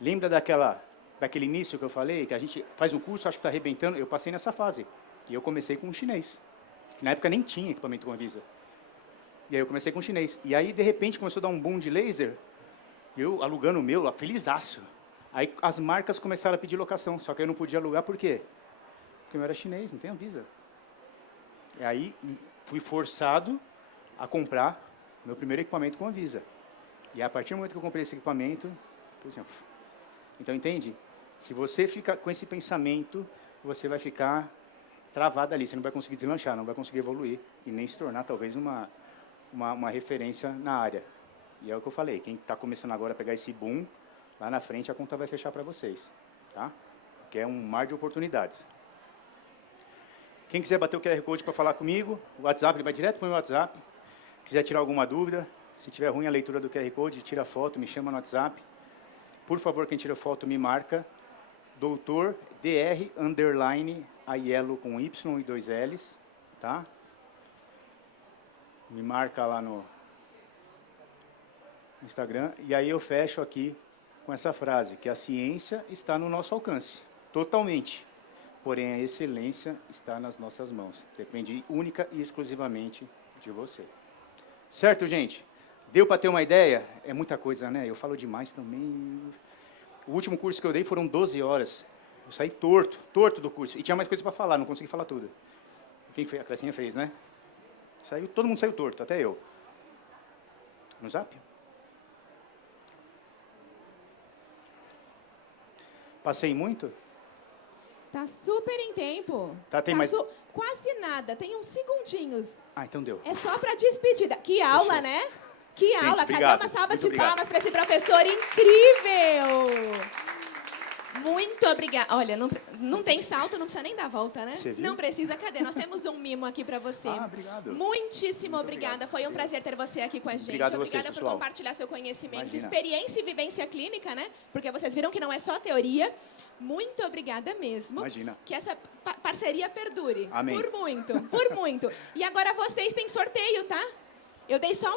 Lembra daquele início que eu falei, que a gente faz um curso, acho que está arrebentando? Eu passei nessa fase. E eu comecei com um chinês, que na época nem tinha equipamento com Anvisa. E aí eu comecei com um chinês. E aí, de repente, começou a dar um boom de laser, eu alugando o meu, felizaço. Aí as marcas começaram a pedir locação, só que eu não podia alugar, por quê? Porque eu era chinês, não tem Anvisa. E aí fui forçado a comprar meu primeiro equipamento com Anvisa. E a partir do momento que eu comprei esse equipamento, por exemplo, então, entende? Se você fica com esse pensamento, você vai ficar travado ali, você não vai conseguir deslanchar, não vai conseguir evoluir e nem se tornar, talvez, uma referência na área. E é o que eu falei, quem está começando agora a pegar esse boom, lá na frente a conta vai fechar para vocês, tá? Porque é um mar de oportunidades. Quem quiser bater o QR Code para falar comigo, o WhatsApp, ele vai direto para o meu WhatsApp. Quiser tirar alguma dúvida, se tiver ruim a leitura do QR Code, tira foto, me chama no WhatsApp. Por favor, quem tira foto me marca, Dr. Dr. _ Aiello com Y e 2 L's, tá? Me marca lá no Instagram, e aí eu fecho aqui com essa frase, que a ciência está no nosso alcance, totalmente, porém a excelência está nas nossas mãos, depende única e exclusivamente de você. Certo, gente? Deu para ter uma ideia? É muita coisa, né? Eu falo demais também. O último curso que eu dei foram 12 horas. Eu saí torto do curso. E tinha mais coisa para falar, não consegui falar tudo. Quem fez? A Clecinha fez, né? Todo mundo saiu torto, até eu. No Zap? Passei muito? Tá super em tempo. Tá, tem mais... Quase nada, tem uns segundinhos. Ah, então deu. É só para despedida. Que aula, né? Que Gente, aula. obrigado. Cadê uma salva de Obrigado. palmas para esse professor incrível? Muito obrigada. Olha, não tem salto, não precisa nem dar volta, né? Você viu? Não precisa. Cadê? Nós temos um mimo aqui para você. Ah, obrigado. Muitíssimo Muito obrigada. obrigado. Foi um prazer ter você aqui com a gente. Obrigado a vocês, Obrigada por pessoal. compartilhar seu conhecimento, Imagina. experiência e vivência clínica, né? Porque vocês viram que não é só teoria. Muito obrigada mesmo. Imagina. Que essa parceria perdure. Amém. Por muito, por muito. E agora vocês têm sorteio, tá? Eu dei só